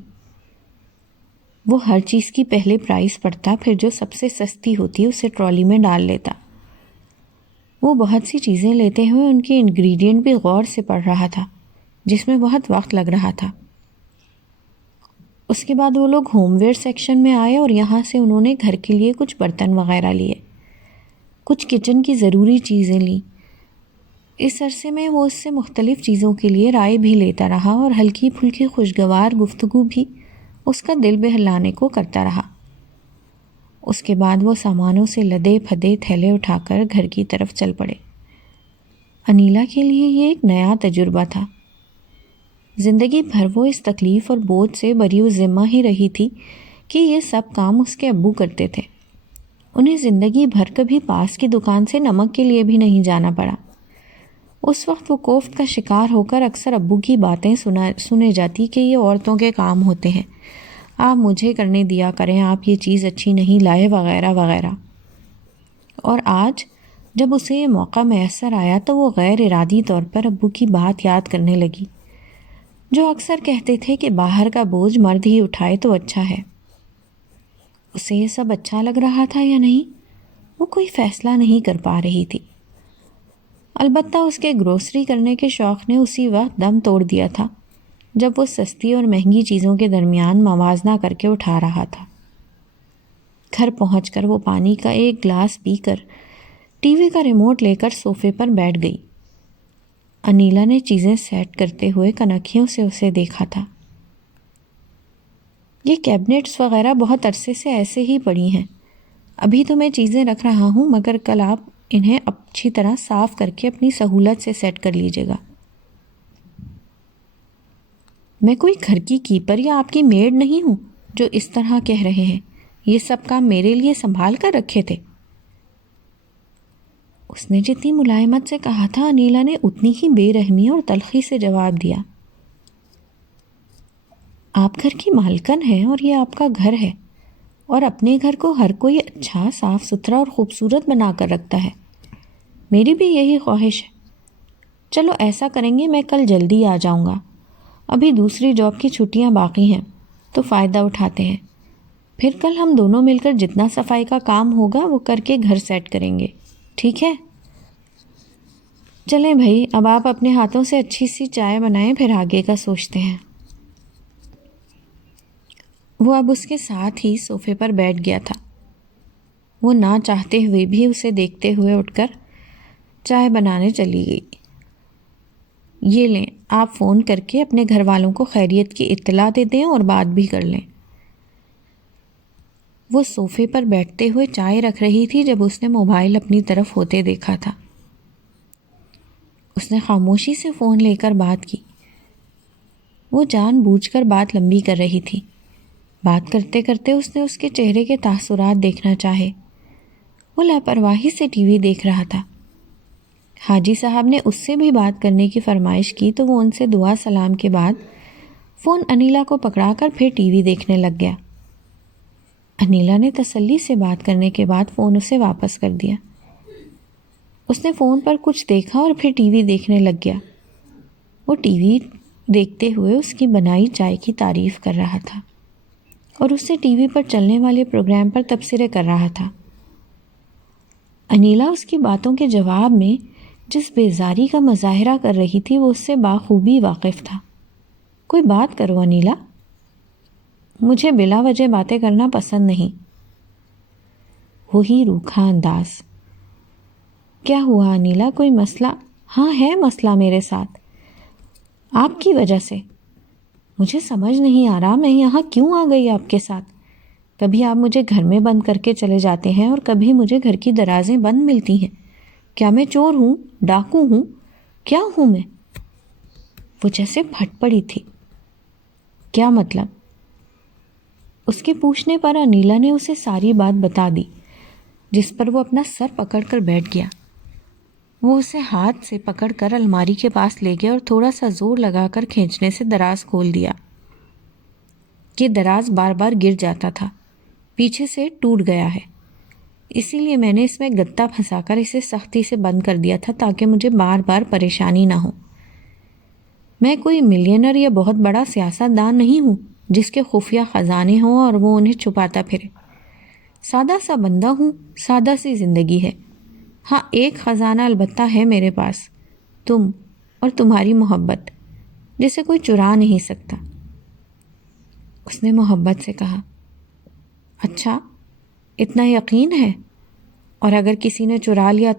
وہ ہر چیز کی پہلے پرائس پڑھتا، پھر جو سب سے سستی ہوتی اسے ٹرالی میں ڈال لیتا۔ وہ بہت سی چیزیں لیتے ہوئے ان کے انگریڈینٹ بھی غور سے پڑھ رہا تھا، جس میں بہت وقت لگ رہا تھا۔ اس کے بعد وہ لوگ ہوم ویئر سیکشن میں آئے اور یہاں سے انہوں نے گھر کے لیے کچھ برتن وغیرہ لیے، کچھ کچن کی ضروری چیزیں لیں۔ اس عرصے میں وہ اس سے مختلف چیزوں کے لیے رائے بھی لیتا رہا اور ہلکی پھلکی خوشگوار گفتگو بھی اس کا دل بہلانے کو کرتا رہا۔ اس کے بعد وہ سامانوں سے لدے پھدے تھیلے اٹھا کر گھر کی طرف چل پڑے۔ انیلا کے لیے یہ ایک نیا تجربہ تھا۔ زندگی بھر وہ اس تکلیف اور بوجھ سے بری و ذمہ ہی رہی تھی کہ یہ سب کام اس کے ابو کرتے تھے. انہیں زندگی بھر کبھی پاس کی دکان سے نمک کے لیے بھی نہیں جانا پڑا. اس وقت وہ کوفت کا شکار ہو کر اکثر ابو کی باتیں سنے جاتی کہ یہ عورتوں کے کام ہوتے ہیں، آپ مجھے کرنے دیا کریں، آپ یہ چیز اچھی نہیں لائے وغیرہ وغیرہ. اور آج جب اسے یہ موقع میسر آیا تو وہ غیر ارادی طور پر ابو کی بات یاد کرنے لگی، جو اکثر کہتے تھے کہ باہر کا بوجھ مرد ہی اٹھائے تو اچھا ہے. اسے یہ سب اچھا لگ رہا تھا یا نہیں، وہ کوئی فیصلہ نہیں کر پا رہی تھی. البتہ اس کے گروسری کرنے کے شوق نے اسی وقت دم توڑ دیا تھا جب وہ سستی اور مہنگی چیزوں کے درمیان موازنہ کر کے اٹھا رہا تھا. گھر پہنچ کر وہ پانی کا ایک گلاس پی کر ٹی وی کا ریموٹ لے کر صوفے پر بیٹھ گئی. انیلا نے چیزیں سیٹ کرتے ہوئے کنکھیوں سے اسے دیکھا تھا. یہ کیبنٹس وغیرہ بہت عرصے سے ایسے ہی پڑی ہیں، ابھی تو میں چیزیں رکھ رہا ہوں، مگر کل آپ انہیں اچھی طرح صاف کر کے اپنی سہولت سے سیٹ کر لیجیے گا. میں کوئی گھر کی کیپر یا آپ کی میڈ نہیں ہوں جو اس طرح کہہ رہے ہیں. یہ سب کام میرے لیے سنبھال کر رکھے تھے. اس نے جتنی ملائمت سے کہا تھا، انیلا نے اتنی ہی بے رحمی اور تلخی سے جواب دیا. آپ گھر کی مالکن ہیں اور یہ آپ کا گھر ہے، اور اپنے گھر کو ہر کوئی اچھا، صاف ستھرا اور خوبصورت بنا کر رکھتا ہے. میری بھی یہی خواہش ہے. چلو ایسا کریں گے، میں کل جلدی آ جاؤں گا. ابھی دوسری جاب کی چھٹیاں باقی ہیں تو فائدہ اٹھاتے ہیں. پھر کل ہم دونوں مل کر جتنا صفائی کا کام ہوگا وہ کر کے گھر سیٹ کریں گے، ٹھیک ہے؟ چلیں بھائی، اب آپ اپنے ہاتھوں سے اچھی سی چائے بنائیں، پھر آگے کا سوچتے ہیں. وہ اب اس کے ساتھ ہی صوفے پر بیٹھ گیا تھا. وہ نہ چاہتے ہوئے بھی اسے دیکھتے ہوئے اٹھ کر چائے بنانے چلی گئی. یہ لیں، آپ فون کر کے اپنے گھر والوں کو خیریت کی اطلاع دے دیں اور بات بھی کر لیں. وہ صوفے پر بیٹھتے ہوئے چائے رکھ رہی تھی جب اس نے موبائل اپنی طرف ہوتے دیکھا تھا. اس نے خاموشی سے فون لے کر بات کی. وہ جان بوجھ کر بات لمبی کر رہی تھی. بات کرتے کرتے اس نے اس کے چہرے کے تاثرات دیکھنا چاہے. وہ لاپرواہی سے ٹی وی دیکھ رہا تھا. حاجی صاحب نے اس سے بھی بات کرنے کی فرمائش کی تو وہ ان سے دعا سلام کے بعد فون انیلا کو پکڑا کر پھر ٹی وی دیکھنے لگ گیا. انیلا نے تسلی سے بات کرنے کے بعد فون اسے واپس کر دیا. اس نے فون پر کچھ دیکھا اور پھر ٹی وی دیکھنے لگ گیا. وہ ٹی وی دیکھتے ہوئے اس کی بنائی چائے کی تعریف کر رہا تھا اور اس سے ٹی وی پر چلنے والے پروگرام پر تبصرے کر رہا تھا. انیلا اس کی باتوں کے جواب میں جس بیزاری کا مظاہرہ کر رہی تھی وہ اس سے بخوبی واقف تھا. کوئی بات کرو انیلا، مجھے بلا وجہ باتیں کرنا پسند نہیں. وہی روکھا انداز. کیا ہوا انیلا، کوئی مسئلہ؟ ہاں ہے مسئلہ میرے ساتھ، آپ کی وجہ سے. مجھے سمجھ نہیں آ رہا میں یہاں کیوں آ گئی آپ کے ساتھ. کبھی آپ مجھے گھر میں بند کر کے چلے جاتے ہیں اور کبھی مجھے گھر کی درازیں بند ملتی ہیں. کیا میں چور ہوں، ڈاکو ہوں، کیا ہوں میں؟ وہ جیسے پھٹ پڑی تھی. کیا مطلب؟ اس کے پوچھنے پر انیلا نے اسے ساری بات بتا دی، جس پر وہ اپنا سر پکڑ کر بیٹھ گیا. وہ اسے ہاتھ سے پکڑ کر الماری کے پاس لے گیا اور تھوڑا سا زور لگا کر کھینچنے سے دراز کھول دیا. یہ دراز بار بار گر جاتا تھا، پیچھے سے ٹوٹ گیا ہے، اسی لیے میں نے اس میں گتا پھنسا کر اسے سختی سے بند کر دیا تھا تاکہ مجھے بار بار پریشانی نہ ہو. میں کوئی ملینر یا بہت بڑا سیاست دان نہیں ہوں جس کے خفیہ خزانے ہوں اور وہ انہیں چھپاتا پھرے. سادہ سا بندہ ہوں، سادہ سی زندگی ہے. ہاں، ایک خزانہ البتہ ہے میرے پاس، تم اور تمہاری محبت، جسے کوئی چرا نہیں سکتا. اس نے محبت سے کہا. اچھا، اتنا یقین ہے؟ اور اگر کسی نے چرا لیا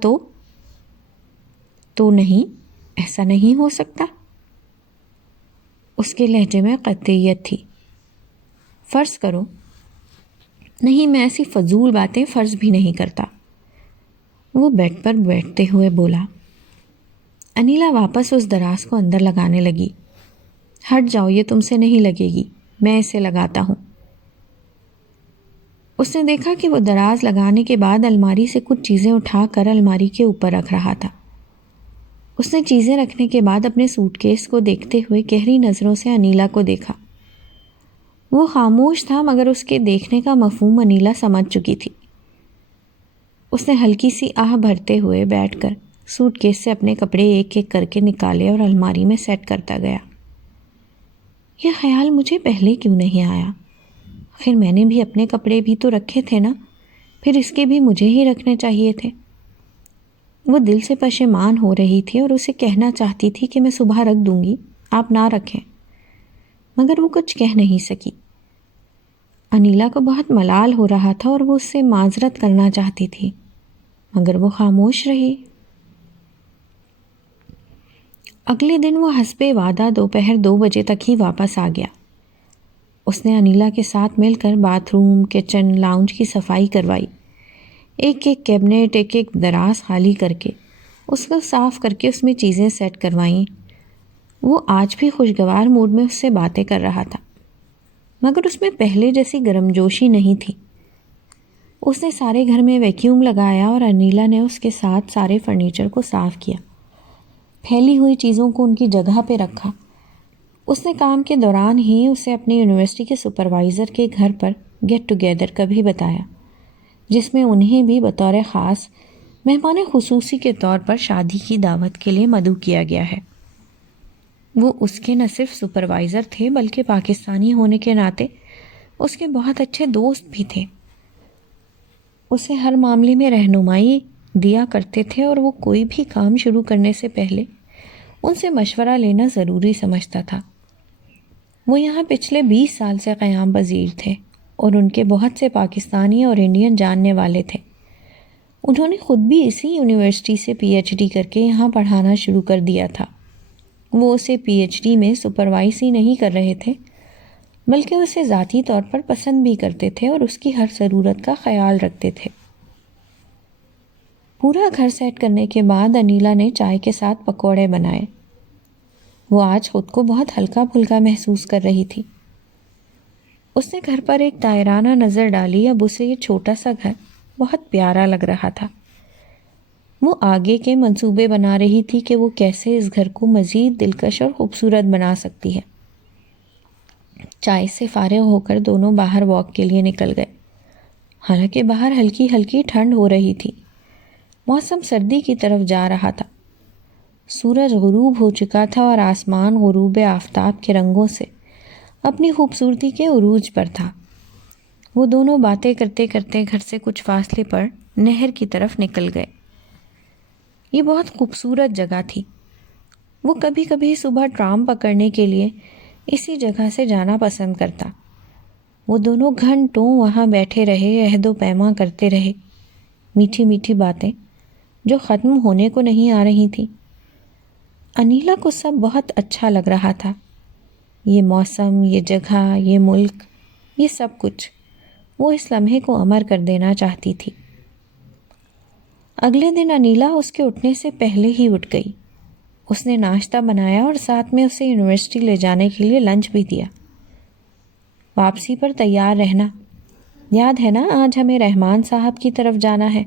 تو نہیں، ایسا نہیں ہو سکتا. اس کے لہجے میں قطعیت تھی. فرض کرو. نہیں، میں ایسی فضول باتیں فرض بھی نہیں کرتا. وہ بیڈ پر بیٹھتے ہوئے بولا. انیلا واپس اس دراز کو اندر لگانے لگی. ہٹ جاؤ، یہ تم سے نہیں لگے گی، میں اسے لگاتا ہوں. اس نے دیکھا کہ وہ دراز لگانے کے بعد الماری سے کچھ چیزیں اٹھا کر الماری کے اوپر رکھ رہا تھا۔ اس نے چیزیں رکھنے کے بعد اپنے سوٹ کیس کو دیکھتے ہوئے گہری نظروں سے انیلا کو دیکھا۔ وہ خاموش تھا مگر اس کے دیکھنے کا مفہوم انیلا سمجھ چکی تھی۔ اس نے ہلکی سی آہ بھرتے ہوئے بیٹھ کر سوٹ کیس سے اپنے کپڑے ایک ایک کر کے نکالے اور الماری میں سیٹ کرتا گیا۔ یہ خیال مجھے پہلے کیوں نہیں آیا؟ آخر میں نے بھی اپنے کپڑے بھی تو رکھے تھے نا، پھر اس کے بھی مجھے ہی رکھنے چاہیے تھے۔ وہ دل سے پشیمان ہو رہی تھی اور اسے کہنا چاہتی تھی کہ میں صبح رکھ دوں گی، آپ نہ رکھیں، مگر وہ کچھ کہہ نہیں سکی۔ انیلا کو بہت ملال ہو رہا تھا اور وہ اس سے معذرت کرنا چاہتی تھی، مگر وہ خاموش رہی۔ اگلے دن وہ حسب وعدہ دوپہر 2 بجے تک ہی واپس آ گیا۔ اس نے انیلا کے ساتھ مل کر باتھ روم، کچن، لاؤنج کی صفائی کروائی۔ ایک ایک کیبنٹ، ایک ایک دراز خالی کر کے اس کو صاف کر کے اس میں چیزیں سیٹ کروائیں۔ وہ آج بھی خوشگوار موڈ میں اس سے باتیں کر رہا تھا، مگر اس میں پہلے جیسی گرم جوشی نہیں تھی۔ اس نے سارے گھر میں ویکیوم لگایا اور انیلا نے اس کے ساتھ سارے فرنیچر کو صاف کیا، پھیلی ہوئی چیزوں کو ان کی جگہ پہ رکھا۔ اس نے کام کے دوران ہی اسے اپنی یونیورسٹی کے سپروائزر کے گھر پر گیٹ ٹوگیدر کا بھی بتایا، جس میں انہیں بھی بطور خاص مہمان خصوصی کے طور پر شادی کی دعوت کے لیے مدعو کیا گیا ہے۔ وہ اس کے نہ صرف سپروائزر تھے بلکہ پاکستانی ہونے کے ناطے اس کے بہت اچھے دوست بھی تھے۔ اسے ہر معاملے میں رہنمائی دیا کرتے تھے اور وہ کوئی بھی کام شروع کرنے سے پہلے ان سے مشورہ لینا ضروری سمجھتا تھا۔ وہ یہاں پچھلے 20 سال سے قیام پذیر تھے اور ان کے بہت سے پاکستانی اور انڈین جاننے والے تھے۔ انہوں نے خود بھی اسی یونیورسٹی سے پی ایچ ڈی کر کے یہاں پڑھانا شروع کر دیا تھا۔ وہ اسے پی ایچ ڈی میں سپروائز ہی نہیں کر رہے تھے بلکہ اسے ذاتی طور پر پسند بھی کرتے تھے اور اس کی ہر ضرورت کا خیال رکھتے تھے۔ پورا گھر سیٹ کرنے کے بعد انیلا نے چائے کے ساتھ پکوڑے بنائے۔ وہ آج خود کو بہت ہلکا پھلکا محسوس کر رہی تھی۔ اس نے گھر پر ایک دائرانہ نظر ڈالی۔ اب اسے یہ چھوٹا سا گھر بہت پیارا لگ رہا تھا۔ وہ آگے کے منصوبے بنا رہی تھی کہ وہ کیسے اس گھر کو مزید دلکش اور خوبصورت بنا سکتی ہے۔ چائے سے فارغ ہو کر دونوں باہر واک کے لیے نکل گئے۔ حالانکہ باہر ہلکی ہلکی ٹھنڈ ہو رہی تھی، موسم سردی کی طرف جا رہا تھا۔ سورج غروب ہو چکا تھا اور آسمان غروب آفتاب کے رنگوں سے اپنی خوبصورتی کے عروج پر تھا۔ وہ دونوں باتیں کرتے کرتے گھر سے کچھ فاصلے پر نہر کی طرف نکل گئے۔ یہ بہت خوبصورت جگہ تھی۔ وہ کبھی کبھی صبح ٹرام پکڑنے کے لیے اسی جگہ سے جانا پسند کرتا۔ وہ دونوں گھنٹوں وہاں بیٹھے رہے، عہد و پیما کرتے رہے، میٹھی میٹھی باتیں جو ختم ہونے کو نہیں آ رہی تھیں۔ انیلا کو سب بہت اچھا لگ رہا تھا، یہ موسم، یہ جگہ، یہ ملک، یہ سب کچھ۔ وہ اس لمحے کو امر کر دینا چاہتی تھی۔ اگلے دن انیلا اس کے اٹھنے سے پہلے ہی اٹھ گئی۔ اس نے ناشتہ بنایا اور ساتھ میں اسے یونیورسٹی لے جانے کے لیے لنچ بھی دیا۔ واپسی پر تیار رہنا، یاد ہے نا آج ہمیں رحمان صاحب کی طرف جانا ہے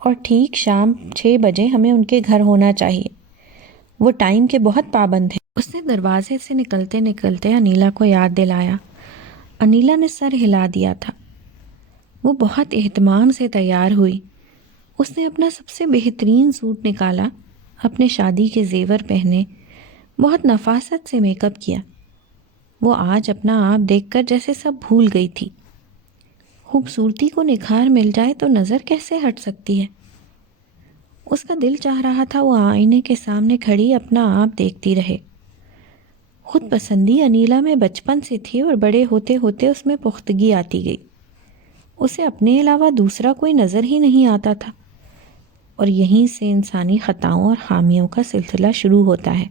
اور ٹھیک شام 6 بجے ہمیں ان کے گھر ہونا چاہیے۔ وہ ٹائم کے بہت پابند ہیں۔ اس نے دروازے سے نکلتے نکلتے انیلا کو یاد دلایا۔ انیلا نے سر ہلا دیا تھا۔ وہ بہت اہتمام سے تیار ہوئی۔ اس نے اپنا سب سے بہترین سوٹ نکالا، اپنے شادی کے زیور پہنے، بہت نفاست سے میک اپ کیا۔ وہ آج اپنا آپ دیکھ کر جیسے سب بھول گئی تھی۔ خوبصورتی کو نکھار مل جائے تو نظر کیسے ہٹ سکتی ہے؟ اس کا دل چاہ رہا تھا وہ آئینے کے سامنے کھڑی اپنا آپ دیکھتی رہے۔ خود پسندی انیلا میں بچپن سے تھی اور بڑے ہوتے ہوتے اس میں پختگی آتی گئی۔ اسے اپنے علاوہ دوسرا کوئی نظر ہی نہیں آتا تھا، اور یہیں سے انسانی خطاؤں اور خامیوں کا سلسلہ شروع ہوتا ہے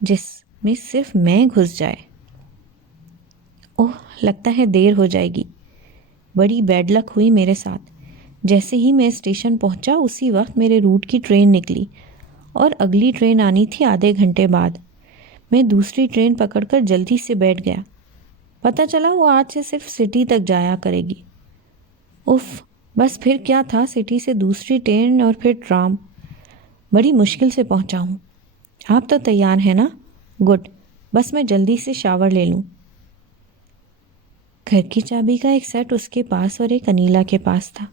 جس میں صرف میں گھس جائے۔ اوہ، لگتا ہے دیر ہو جائے گی۔ بڑی بیڈ لک ہوئی میرے ساتھ۔ جیسے ہی میں اسٹیشن پہنچا اسی وقت میرے روٹ کی ٹرین نکلی اور اگلی ٹرین آنی تھی آدھے گھنٹے بعد۔ میں دوسری ٹرین پکڑ کر جلدی سے بیٹھ گیا۔ پتہ چلا وہ آج سے صرف سٹی تک جایا کرے گی۔ اف، بس پھر کیا تھا، سٹی سے دوسری ٹرین اور پھر ٹرام، بڑی مشکل سے پہنچا ہوں۔ آپ تو تیار ہیں نا؟ گڈ، بس میں جلدی سے شاور لے لوں۔ گھر کی چابی کا ایک سیٹ اس کے پاس اور ایک انیلا کے پاس تھا۔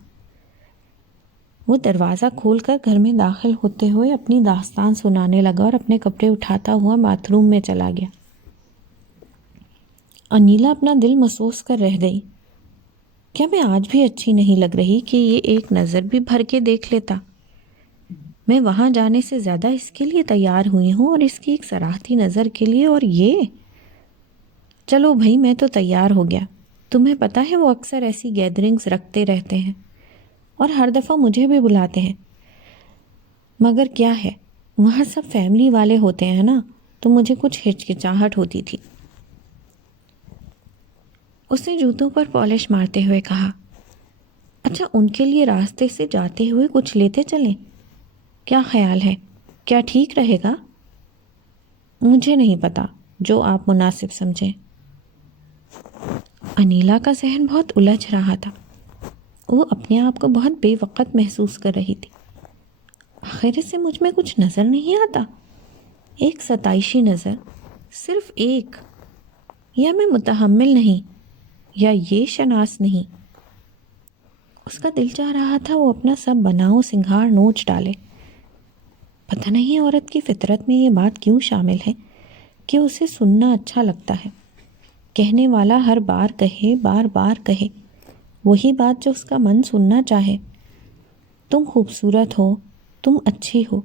وہ دروازہ کھول کر گھر میں داخل ہوتے ہوئے اپنی داستان سنانے لگا اور اپنے کپڑے اٹھاتا ہوا باتھ روم میں چلا گیا۔ انیلا اپنا دل محسوس کر رہ گئی، کیا میں آج بھی اچھی نہیں لگ رہی کہ یہ ایک نظر بھی بھر کے دیکھ لیتا؟ میں وہاں جانے سے زیادہ اس کے لیے تیار ہوئی ہوں، اور اس کی ایک سراہتی نظر کے لیے، اور یہ… چلو بھائی، میں تو تیار ہو گیا۔ تمہیں پتہ ہے وہ اکثر ایسی گیدرنگز رکھتے رہتے ہیں اور ہر دفعہ مجھے بھی بلاتے ہیں، مگر کیا ہے، وہاں سب فیملی والے ہوتے ہیں نا، تو مجھے کچھ ہچکچاہٹ ہوتی تھی۔ اس نے جوتوں پر پالش مارتے ہوئے کہا، اچھا، ان کے لیے راستے سے جاتے ہوئے کچھ لیتے چلیں؟ کیا خیال ہے، کیا ٹھیک رہے گا؟ مجھے نہیں پتا، جو آپ مناسب سمجھیں۔ انیلا کا ذہن بہت الجھ رہا تھا۔ وہ اپنے آپ کو بہت بے وقت محسوس کر رہی تھی۔ آخر سے مجھ میں کچھ نظر نہیں آتا؟ ایک ستائشی نظر، صرف ایک؟ یا میں متحمل نہیں، یا یہ شناس نہیں؟ اس کا دل چاہ رہا تھا وہ اپنا سب بناؤ سنگھار نوچ ڈالے۔ پتہ نہیں عورت کی فطرت میں یہ بات کیوں شامل ہے کہ اسے سننا اچھا لگتا ہے، کہنے والا ہر بار کہے، بار بار کہے وہی بات جو اس کا من سننا چاہے۔ تم خوبصورت ہو، تم اچھی ہو،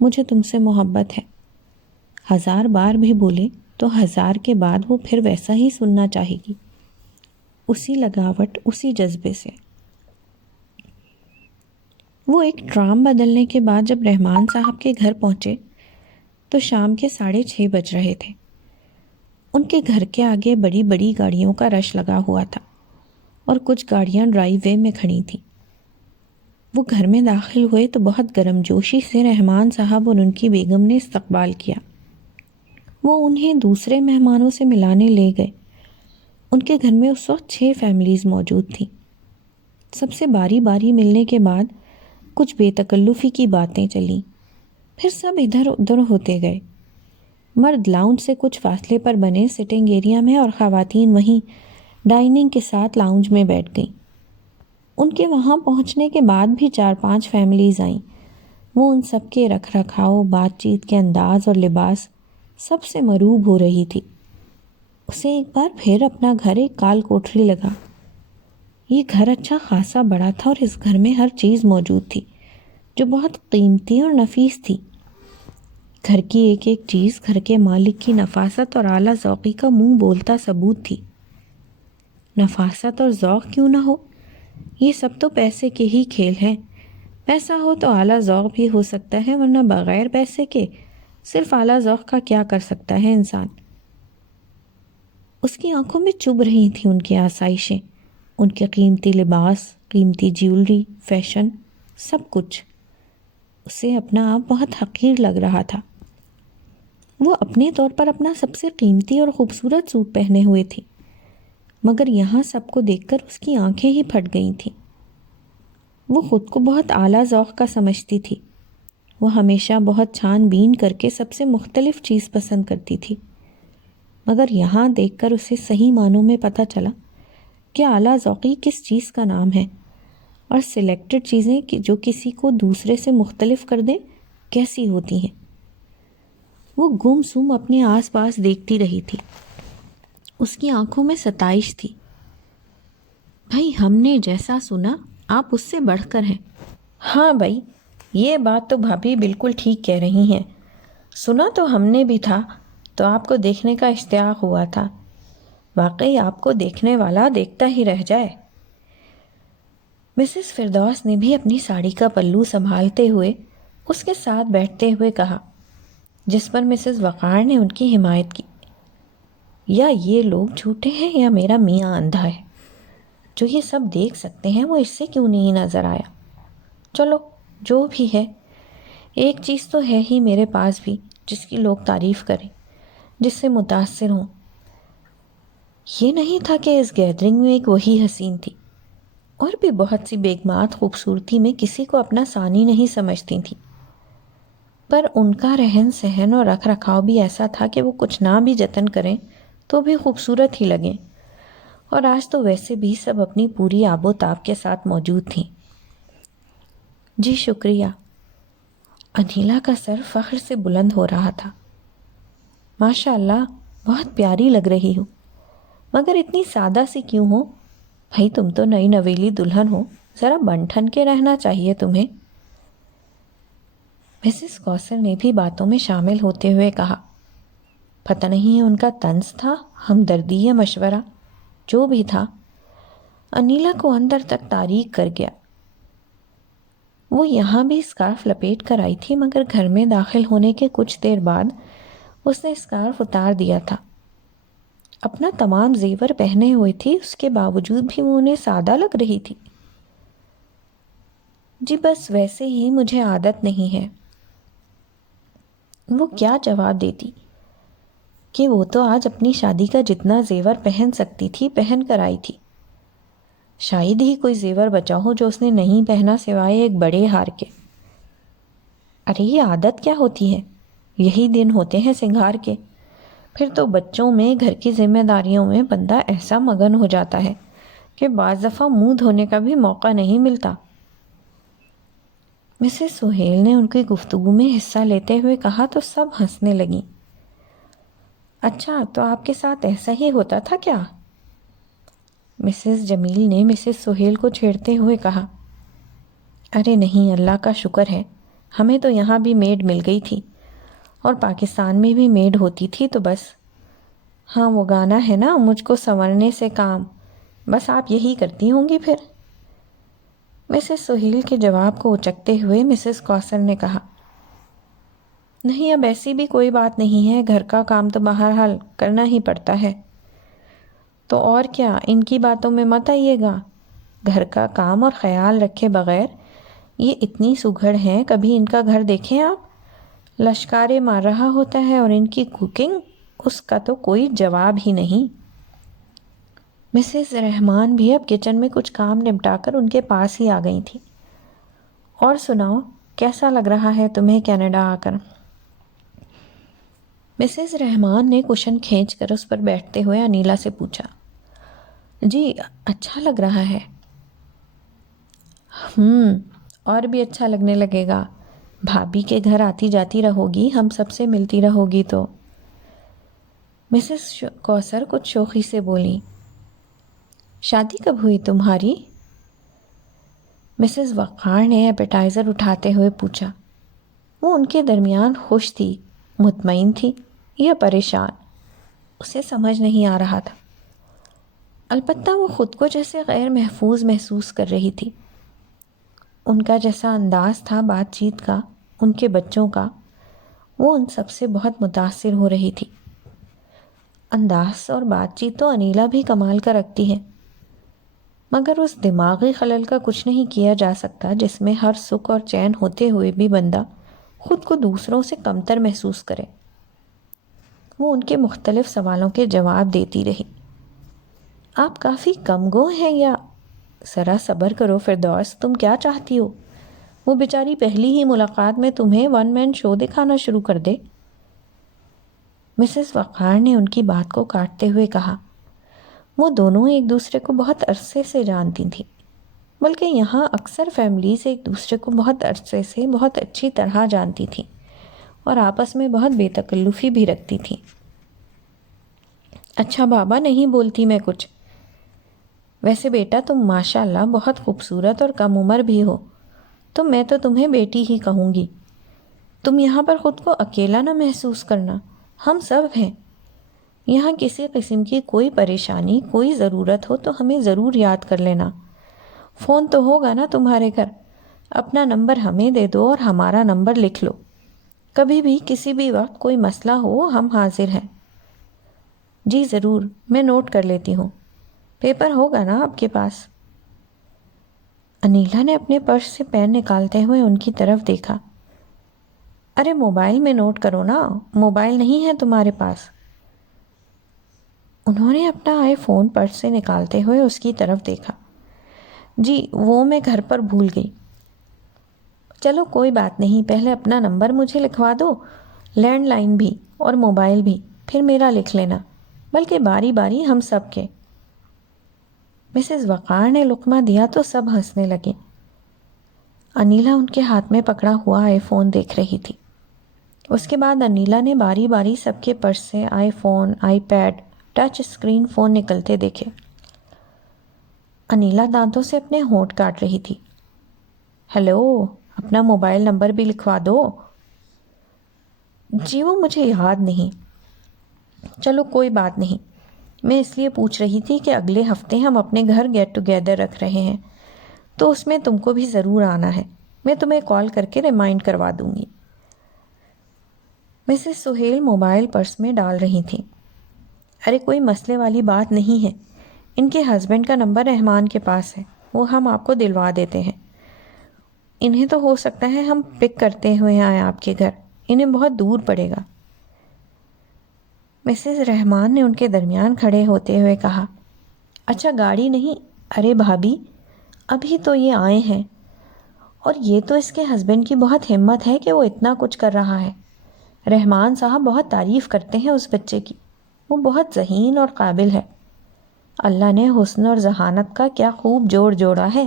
مجھے تم سے محبت ہے۔ ہزار بار بھی بولے تو ہزار کے بعد وہ پھر ویسا ہی سننا چاہے گی، اسی لگاوٹ، اسی جذبے سے۔ وہ ایک ٹرام بدلنے کے بعد جب رحمان صاحب کے گھر پہنچے تو شام کے 6:30 بج رہے تھے۔ ان کے گھر کے آگے بڑی بڑی گاڑیوں کا رش لگا ہوا تھا اور کچھ گاڑیاں ڈرائیو وے میں کھڑی تھیں۔ وہ گھر میں داخل ہوئے تو بہت گرم جوشی سے رحمان صاحب اور ان کی بیگم نے استقبال کیا۔ وہ انہیں دوسرے مہمانوں سے ملانے لے گئے۔ ان کے گھر میں اس وقت 6 فیملیز موجود تھیں۔ سب سے باری باری ملنے کے بعد کچھ بے تکلفی کی باتیں چلیں، پھر سب ادھر ادھر ہوتے گئے۔ مرد لاؤنج سے کچھ فاصلے پر بنے سٹنگ ایریا میں اور خواتین وہیں ڈائننگ کے ساتھ لاؤنج میں بیٹھ گئیں۔ ان کے وہاں پہنچنے کے بعد بھی 4-5 فیملیز آئیں۔ وہ ان سب کے رکھ رکھاؤ، بات چیت کے انداز اور لباس سب سے مروب ہو رہی تھی۔ اسے ایک بار پھر اپنا گھر ایک کال کوٹری لگا۔ یہ گھر اچھا خاصا بڑا تھا اور اس گھر میں ہر چیز موجود تھی جو بہت قیمتی اور نفیس تھی۔ گھر کی ایک ایک چیز گھر کے مالک کی نفاست اور اعلیٰ ذوقی کا منہ بولتا ثبوت تھی۔ نفاست اور ذوق کیوں نہ ہو، یہ سب تو پیسے کے ہی کھیل ہیں۔ پیسہ ہو تو اعلیٰ ذوق بھی ہو سکتا ہے، ورنہ بغیر پیسے کے صرف اعلیٰ ذوق کا کیا کر سکتا ہے انسان؟ اس کی آنکھوں میں چبھ رہی تھیں ان کی آسائشیں، ان کے قیمتی لباس، قیمتی جیولری، فیشن، سب کچھ۔ اسے اپنا آپ بہت حقیر لگ رہا تھا۔ وہ اپنے طور پر اپنا سب سے قیمتی اور خوبصورت سوٹ پہنے ہوئے تھی، مگر یہاں سب کو دیکھ کر اس کی آنکھیں ہی پھٹ گئی تھیں۔ وہ خود کو بہت اعلیٰ ذوق کا سمجھتی تھی۔ وہ ہمیشہ بہت چھان بین کر کے سب سے مختلف چیز پسند کرتی تھی، مگر یہاں دیکھ کر اسے صحیح معنوں میں پتہ چلا کہ اعلیٰ ذوقی کس چیز کا نام ہے، اور سلیکٹڈ چیزیں جو کسی کو دوسرے سے مختلف کر دیں کیسی ہوتی ہیں۔ وہ گم سم اپنے آس پاس دیکھتی رہی تھی۔ اس کی آنکھوں میں ستائش تھی۔ بھائی، ہم نے جیسا سنا آپ اس سے بڑھ کر ہیں۔ ہاں بھائی، یہ بات تو بھابھی بالکل ٹھیک کہہ رہی ہیں۔ سنا تو ہم نے بھی تھا، تو آپ کو دیکھنے کا اشتیاق ہوا تھا۔ واقعی آپ کو دیکھنے والا دیکھتا ہی رہ جائے۔ مسز فردوس نے بھی اپنی ساڑی کا پلو سنبھالتے ہوئے اس کے ساتھ بیٹھتے ہوئے کہا، جس پر مسز وقار نے ان کی حمایت کی۔ یا یہ لوگ جھوٹے ہیں یا میرا میاں اندھا ہے، جو یہ سب دیکھ سکتے ہیں وہ اس سے کیوں نہیں نظر آیا؟ چلو، جو بھی ہے، ایک چیز تو ہے ہی میرے پاس بھی جس کی لوگ تعریف کریں، جس سے متاثر ہوں۔ یہ نہیں تھا کہ اس گیدرنگ میں ایک وہی حسین تھی، اور بھی بہت سی بیگمات خوبصورتی میں کسی کو اپنا ثانی نہیں سمجھتی تھیں، پر ان کا رہن سہن اور رکھ رکھاؤ بھی ایسا تھا کہ وہ کچھ نہ بھی جتن کریں تو بھی خوبصورت ہی لگیں۔ اور آج تو ویسے بھی سب اپنی پوری آب و تاب کے ساتھ موجود تھیں۔ جی شکریہ۔ انیلا کا سر فخر سے بلند ہو رہا تھا۔ ماشاء اللہ، بہت پیاری لگ رہی ہو، مگر اتنی سادہ سی کیوں ہو؟ بھائی تم تو نئی نویلی دلہن ہو، ذرا بن ٹھن کے رہنا چاہیے تمہیں۔ مسز کوثر نے بھی باتوں میں شامل ہوتے ہوئے کہا۔ پتہ نہیں ان کا طنز تھا، ہمدردی یا مشورہ، جو بھی تھا انیلا کو اندر تک تاریک کر گیا۔ وہ یہاں بھی اسکارف لپیٹ کر آئی تھی، مگر گھر میں داخل ہونے کے کچھ دیر بعد اس نے اسکارف اتار دیا تھا۔ اپنا تمام زیور پہنے ہوئے تھی، اس کے باوجود بھی وہ انہیں سادہ لگ رہی تھی۔ جی بس ویسے ہی مجھے عادت نہیں ہے۔ وہ کیا جواب دیتی کہ وہ تو آج اپنی شادی کا جتنا زیور پہن سکتی تھی پہن کر آئی تھی۔ شاید ہی کوئی زیور بچا ہو جو اس نے نہیں پہنا سوائے ایک بڑے ہار کے۔ ارے یہ عادت کیا ہوتی ہے؟ یہی دن ہوتے ہیں سنگھار کے۔ پھر تو بچوں میں، گھر کی ذمہ داریوں میں بندہ ایسا مگن ہو جاتا ہے کہ بعض دفعہ منہ دھونے کا بھی موقع نہیں ملتا۔ مسز سہیل نے ان کی گفتگو میں حصہ لیتے ہوئے کہا تو سب ہنسنے لگیں۔ اچھا تو آپ کے ساتھ ایسا ہی ہوتا تھا کیا؟ مسز جمیل نے مسز سہیل کو چھیڑتے ہوئے کہا۔ ارے نہیں، اللہ کا شکر ہے، ہمیں تو یہاں بھی میڈ مل گئی تھی، اور پاکستان میں بھی میڈ ہوتی تھی تو بس۔ ہاں وہ گانا ہے نا، مجھ کو سنورنے سے کام، بس آپ یہی کرتی ہوں گی پھر۔ مسز سہیل کے جواب کو اچکتے ہوئے مسز کوثر نے کہا۔ نہیں، اب ایسی بھی کوئی بات نہیں ہے، گھر کا کام تو بہرحال کرنا ہی پڑتا ہے۔ تو اور کیا، ان کی باتوں میں مت آئیے گا۔ گھر کا کام اور خیال رکھے بغیر یہ اتنی سگھڑ ہیں، کبھی ان کا گھر دیکھیں آپ، لشکارے مار رہا ہوتا ہے، اور ان کی کوکنگ، اس کا تو کوئی جواب ہی نہیں۔ مسز رحمان بھی اب کچن میں کچھ کام نپٹا کر ان کے پاس ہی آ گئی تھی۔ اور سناؤ، کیسا لگ رہا ہے تمہیں کینیڈا آ کر؟ مسز رحمان نے کشن کھینچ کر اس پر بیٹھتے ہوئے انیلا سے پوچھا۔ جی اچھا لگ رہا ہے۔ اور بھی اچھا لگنے لگے گا، بھابھی کے گھر آتی جاتی رہو گی، ہم سب سے ملتی رہو گی تو۔ مسز کوثر کچھ شوخی سے بولی۔ شادی کب ہوئی تمہاری؟ مسز وقار نے ایپیٹائزر اٹھاتے ہوئے پوچھا۔ وہ ان کے درمیان خوش تھی، مطمئن تھی یا پریشان، اسے سمجھ نہیں آ رہا تھا۔ البتہ وہ خود کو جیسے غیر محفوظ محسوس کر رہی تھی۔ ان کا جیسا انداز تھا بات چیت کا، ان کے بچوں کا، وہ ان سب سے بہت متاثر ہو رہی تھی۔ انداز اور بات چیت تو انیلا بھی کمال کا رکھتی ہے، مگر اس دماغی خلل کا کچھ نہیں کیا جا سکتا جس میں ہر سکھ اور چین ہوتے ہوئے بھی بندہ خود کو دوسروں سے کمتر محسوس کرے۔ وہ ان کے مختلف سوالوں کے جواب دیتی رہی۔ آپ کافی کم گو ہیں، یا ذرا صبر کرو فردوس، تم کیا چاہتی ہو؟ وہ بیچاری پہلی ہی ملاقات میں تمہیں ون مین شو دکھانا شروع کر دے۔ مسز وقار نے ان کی بات کو کاٹتے ہوئے کہا۔ وہ دونوں ایک دوسرے کو بہت عرصے سے جانتی تھیں، بلکہ یہاں اکثر فیملیز ایک دوسرے کو بہت عرصے سے بہت اچھی طرح جانتی تھیں اور آپس میں بہت بے تکلفی بھی رکھتی تھیں۔ اچھا بابا، نہیں بولتی میں کچھ۔ ویسے بیٹا تم ماشاء اللہ بہت خوبصورت اور کم عمر بھی ہو، تو میں تو تمہیں بیٹی ہی کہوں گی۔ تم یہاں پر خود کو اکیلا نہ محسوس کرنا، ہم سب ہیں یہاں۔ کسی قسم کی کوئی پریشانی، کوئی ضرورت ہو تو ہمیں ضرور یاد کر لینا۔ فون تو ہوگا نا تمہارے گھر؟ اپنا نمبر ہمیں دے دو اور ہمارا نمبر لکھ لو، کبھی بھی کسی بھی وقت کوئی مسئلہ ہو ہم حاضر ہیں۔ جی ضرور، میں نوٹ کر لیتی ہوں۔ پیپر ہوگا نا آپ کے پاس؟ انیلا نے اپنے پرس سے پین نکالتے ہوئے ان کی طرف دیکھا۔ ارے موبائل میں نوٹ کرو نا، موبائل نہیں ہے تمہارے پاس؟ انہوں نے اپنا آئی فون پرس سے نکالتے ہوئے اس کی طرف دیکھا۔ جی وہ میں گھر پر بھول گئی۔ چلو کوئی بات نہیں، پہلے اپنا نمبر مجھے لکھوا دو، لینڈ لائن بھی اور موبائل بھی، پھر میرا لکھ لینا، بلکہ باری باری ہم سب کے۔ مسز وقار نے لقمہ دیا تو سب ہنسنے لگے۔ انیلا ان کے ہاتھ میں پکڑا ہوا آئی فون دیکھ رہی تھی۔ اس کے بعد انیلا نے باری باری سب کے پرس سے iPhone, iPad, touch screen phone نکلتے دیکھے۔ انیلا دانتوں سے اپنے ہونٹ کاٹ رہی تھی۔ ہیلو، اپنا موبائل نمبر بھی لکھوا دو۔ جی وہ مجھے یاد نہیں۔ چلو کوئی بات نہیں، میں اس لیے پوچھ رہی تھی کہ اگلے ہفتے ہم اپنے گھر گیٹ ٹوگیدر رکھ رہے ہیں، تو اس میں تم کو بھی ضرور آنا ہے۔ میں تمہیں کال کر کے ریمائنڈ کروا دوں گی۔ مسز سہیل موبائل پرس میں ڈال رہی تھیں۔ ارے کوئی مسئلے والی بات نہیں ہے، ان کے ہسبینڈ کا نمبر رحمان کے پاس ہے، وہ ہم آپ کو دلوا دیتے ہیں۔ انہیں تو ہو سکتا ہے ہم پک کرتے ہوئے آئیں آپ کے گھر، انہیں بہت دور پڑے گا۔ مسز رحمان نے ان کے درمیان کھڑے ہوتے ہوئے کہا، اچھا گاڑی نہیں، ارے بھابھی ابھی تو یہ آئے ہیں، اور یہ تو اس کے ہسبینڈ کی بہت ہمت ہے کہ وہ اتنا کچھ کر رہا ہے۔ رحمان صاحب بہت تعریف کرتے ہیں اس بچے کی، وہ بہت ذہین اور قابل ہے۔ اللہ نے حسن اور ذہانت کا کیا خوب جوڑ جوڑا ہے،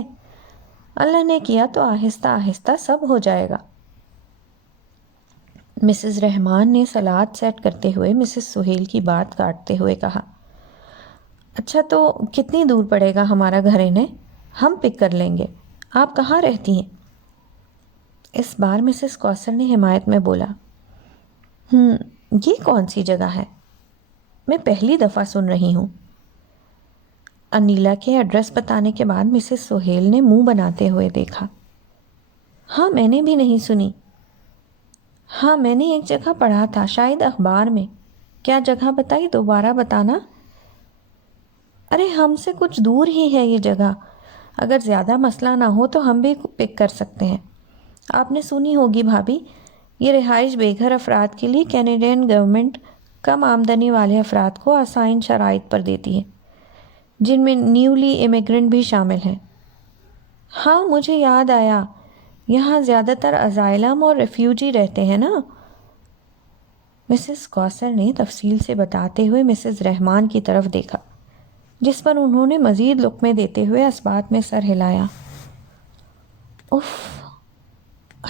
اللہ نے کیا تو آہستہ آہستہ سب ہو جائے گا۔ مسز رحمان نے سلاد سیٹ کرتے ہوئے مسز سہیل کی بات کاٹتے ہوئے کہا، اچھا تو کتنی دور پڑے گا ہمارا گھر؟ انہیں ہم پک کر لیں گے۔ آپ کہاں رہتی ہیں؟ اس بار مسز کوثر نے حمایت میں بولا، یہ کون سی جگہ ہے؟ میں پہلی دفعہ سن رہی ہوں۔ انیلا کے ایڈریس بتانے کے بعد مسز سہیل نے منہ بناتے ہوئے دیکھا۔ ہاں میں نے بھی نہیں سنی۔ ہاں میں نے ایک جگہ پڑھا تھا، شاید اخبار میں۔ کیا جگہ بتائی؟ دوبارہ بتانا۔ ارے ہم سے کچھ دور ہی ہے یہ جگہ، اگر زیادہ مسئلہ نہ ہو تو ہم بھی پک کر سکتے ہیں۔ آپ نے سنی ہوگی بھابھی، یہ رہائش بے گھر افراد کے لیے کینیڈین گورنمنٹ کم آمدنی والے افراد کو آسان شرائط پر دیتی ہے، جن میں نیولی امیگرنٹ بھی شامل ہیں۔ ہاں مجھے یاد آیا، یہاں زیادہ تر اسائلم اور ریفیوجی رہتے ہیں نا؟ مسز کوثر نے تفصیل سے بتاتے ہوئے مسز رحمان کی طرف دیکھا، جس پر انہوں نے مزید لقمے دیتے ہوئے اثبات میں سر ہلایا۔ اف!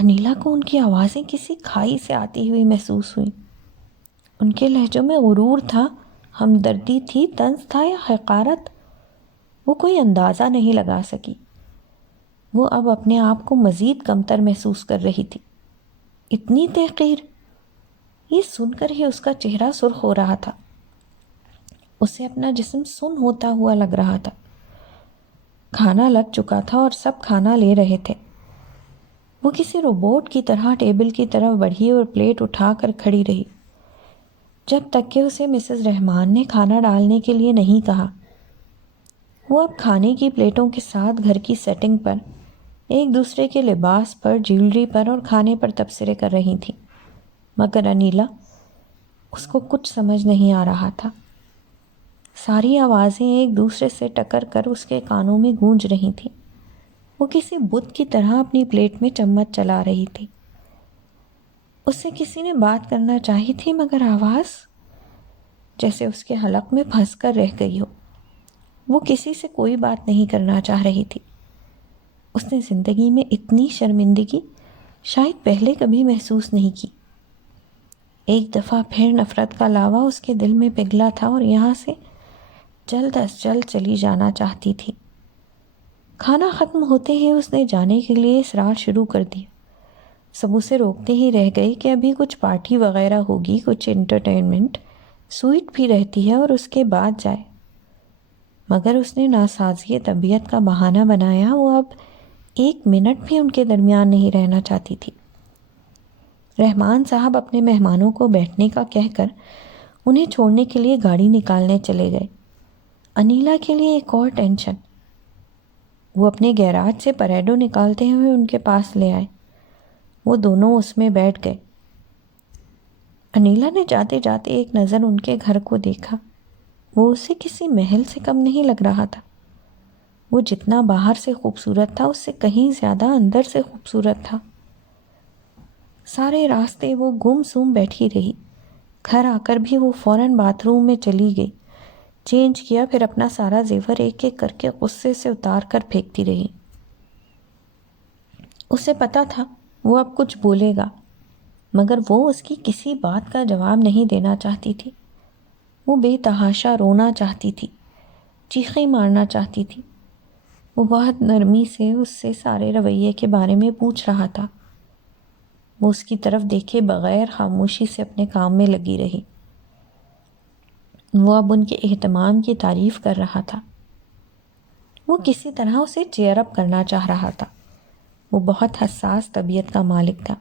انیلا کو ان کی آوازیں کسی کھائی سے آتی ہوئی محسوس ہوئیں۔ ان کے لہجوں میں غرور تھا، ہمدردی تھی، طنز تھا یا حقارت؟ وہ کوئی اندازہ نہیں لگا سکی۔ وہ اب اپنے آپ کو مزید کمتر محسوس کر رہی تھی۔ اتنی تحقیر! یہ سن کر ہی اس کا چہرہ سرخ ہو رہا تھا۔ اسے اپنا جسم سن ہوتا ہوا لگ رہا تھا۔ کھانا لگ چکا تھا اور سب کھانا لے رہے تھے۔ وہ کسی روبوٹ کی طرح ٹیبل کی طرف بڑھی اور پلیٹ اٹھا کر کھڑی رہی، جب تک کہ اسے مسز رحمان نے کھانا ڈالنے کے لیے نہیں کہا۔ وہ اب کھانے کی پلیٹوں کے ساتھ گھر کی سیٹنگ پر، ایک دوسرے کے لباس پر، جیولری پر اور کھانے پر تبصرے کر رہی تھیں، مگر انیلا، اس کو کچھ سمجھ نہیں آ رہا تھا۔ ساری آوازیں ایک دوسرے سے ٹکر کر اس کے کانوں میں گونج رہی تھیں۔ وہ کسی بت کی طرح اپنی پلیٹ میں چمچ چلا رہی تھی۔ اس سے کسی نے بات کرنا چاہی تھی، مگر آواز جیسے اس کے حلق میں پھنس کر رہ گئی ہو۔ وہ کسی سے کوئی بات نہیں کرنا چاہ رہی تھی۔ اس نے زندگی میں اتنی شرمندگی شاید پہلے کبھی محسوس نہیں کی۔ ایک دفعہ پھر نفرت کا لاوا اس کے دل میں پگھلا تھا اور یہاں سے جلد از جلد چلی جانا چاہتی تھی۔ کھانا ختم ہوتے ہی اس نے جانے کے لیے اصرار شروع کر دیا۔ سب اسے روکتے ہی رہ گئے کہ ابھی کچھ پارٹی وغیرہ ہوگی، کچھ انٹرٹینمنٹ، سویٹ بھی رہتی ہے اور اس کے بعد جائے۔ مگر اس نے ناسازی طبیعت کا بہانہ بنایا، وہ اب ایک منٹ بھی ان کے درمیان نہیں رہنا چاہتی تھی۔ رحمان صاحب اپنے مہمانوں کو بیٹھنے کا کہہ کر انہیں چھوڑنے کے لیے گاڑی نکالنے چلے گئے۔ انیلا کے لیے ایک اور ٹینشن۔ وہ اپنے گیراج سے پریڈو نکالتے ہوئے ان کے پاس لے آئے۔ وہ دونوں اس میں بیٹھ گئے۔ انیلا نے جاتے جاتے ایک نظر ان کے گھر کو دیکھا۔ وہ اسے کسی محل سے کم نہیں لگ رہا تھا۔ وہ جتنا باہر سے خوبصورت تھا اس سے کہیں زیادہ اندر سے خوبصورت تھا۔ سارے راستے وہ گم سم بیٹھی رہی۔ گھر آ کر بھی وہ فوراً باتھ روم میں چلی گئی، چینج کیا، پھر اپنا سارا زیور ایک ایک کر کے غصے سے اتار کر پھینکتی رہی۔ اسے پتا تھا وہ اب کچھ بولے گا، مگر وہ اس کی کسی بات کا جواب نہیں دینا چاہتی تھی۔ وہ بے تحاشا رونا چاہتی تھی، چیخیں مارنا چاہتی تھی۔ وہ بہت نرمی سے اس سے سارے رویے کے بارے میں پوچھ رہا تھا۔ وہ اس کی طرف دیکھے بغیر خاموشی سے اپنے کام میں لگی رہی۔ وہ اب ان کے اہتمام کی تعریف کر رہا تھا۔ وہ کسی طرح اسے چیئر اپ کرنا چاہ رہا تھا۔ وہ بہت حساس طبیعت کا مالک تھا۔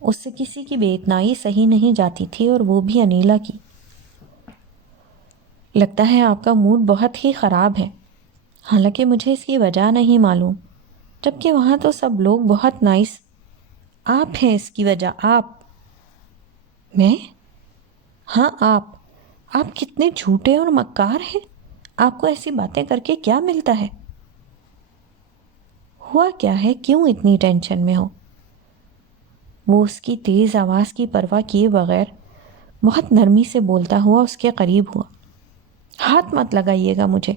اس سے کسی کی بے اتنائی سہی نہیں جاتی تھی، اور وہ بھی انیلا کی۔ لگتا ہے آپ کا موڈ بہت ہی خراب ہے، حالانکہ مجھے اس کی وجہ نہیں معلوم، جبکہ وہاں تو سب لوگ بہت نائس۔ آپ ہیں اس کی وجہ، آپ۔ میں؟ ہاں آپ کتنے جھوٹے اور مکار ہیں۔ آپ کو ایسی باتیں کر کے کیا ملتا ہے؟ ہوا کیا ہے؟ کیوں اتنی ٹینشن میں ہو؟ وہ اس کی تیز آواز کی پرواہ کیے بغیر بہت نرمی سے بولتا ہوا اس کے قریب ہوا۔ ہاتھ مت لگائیے گا مجھے،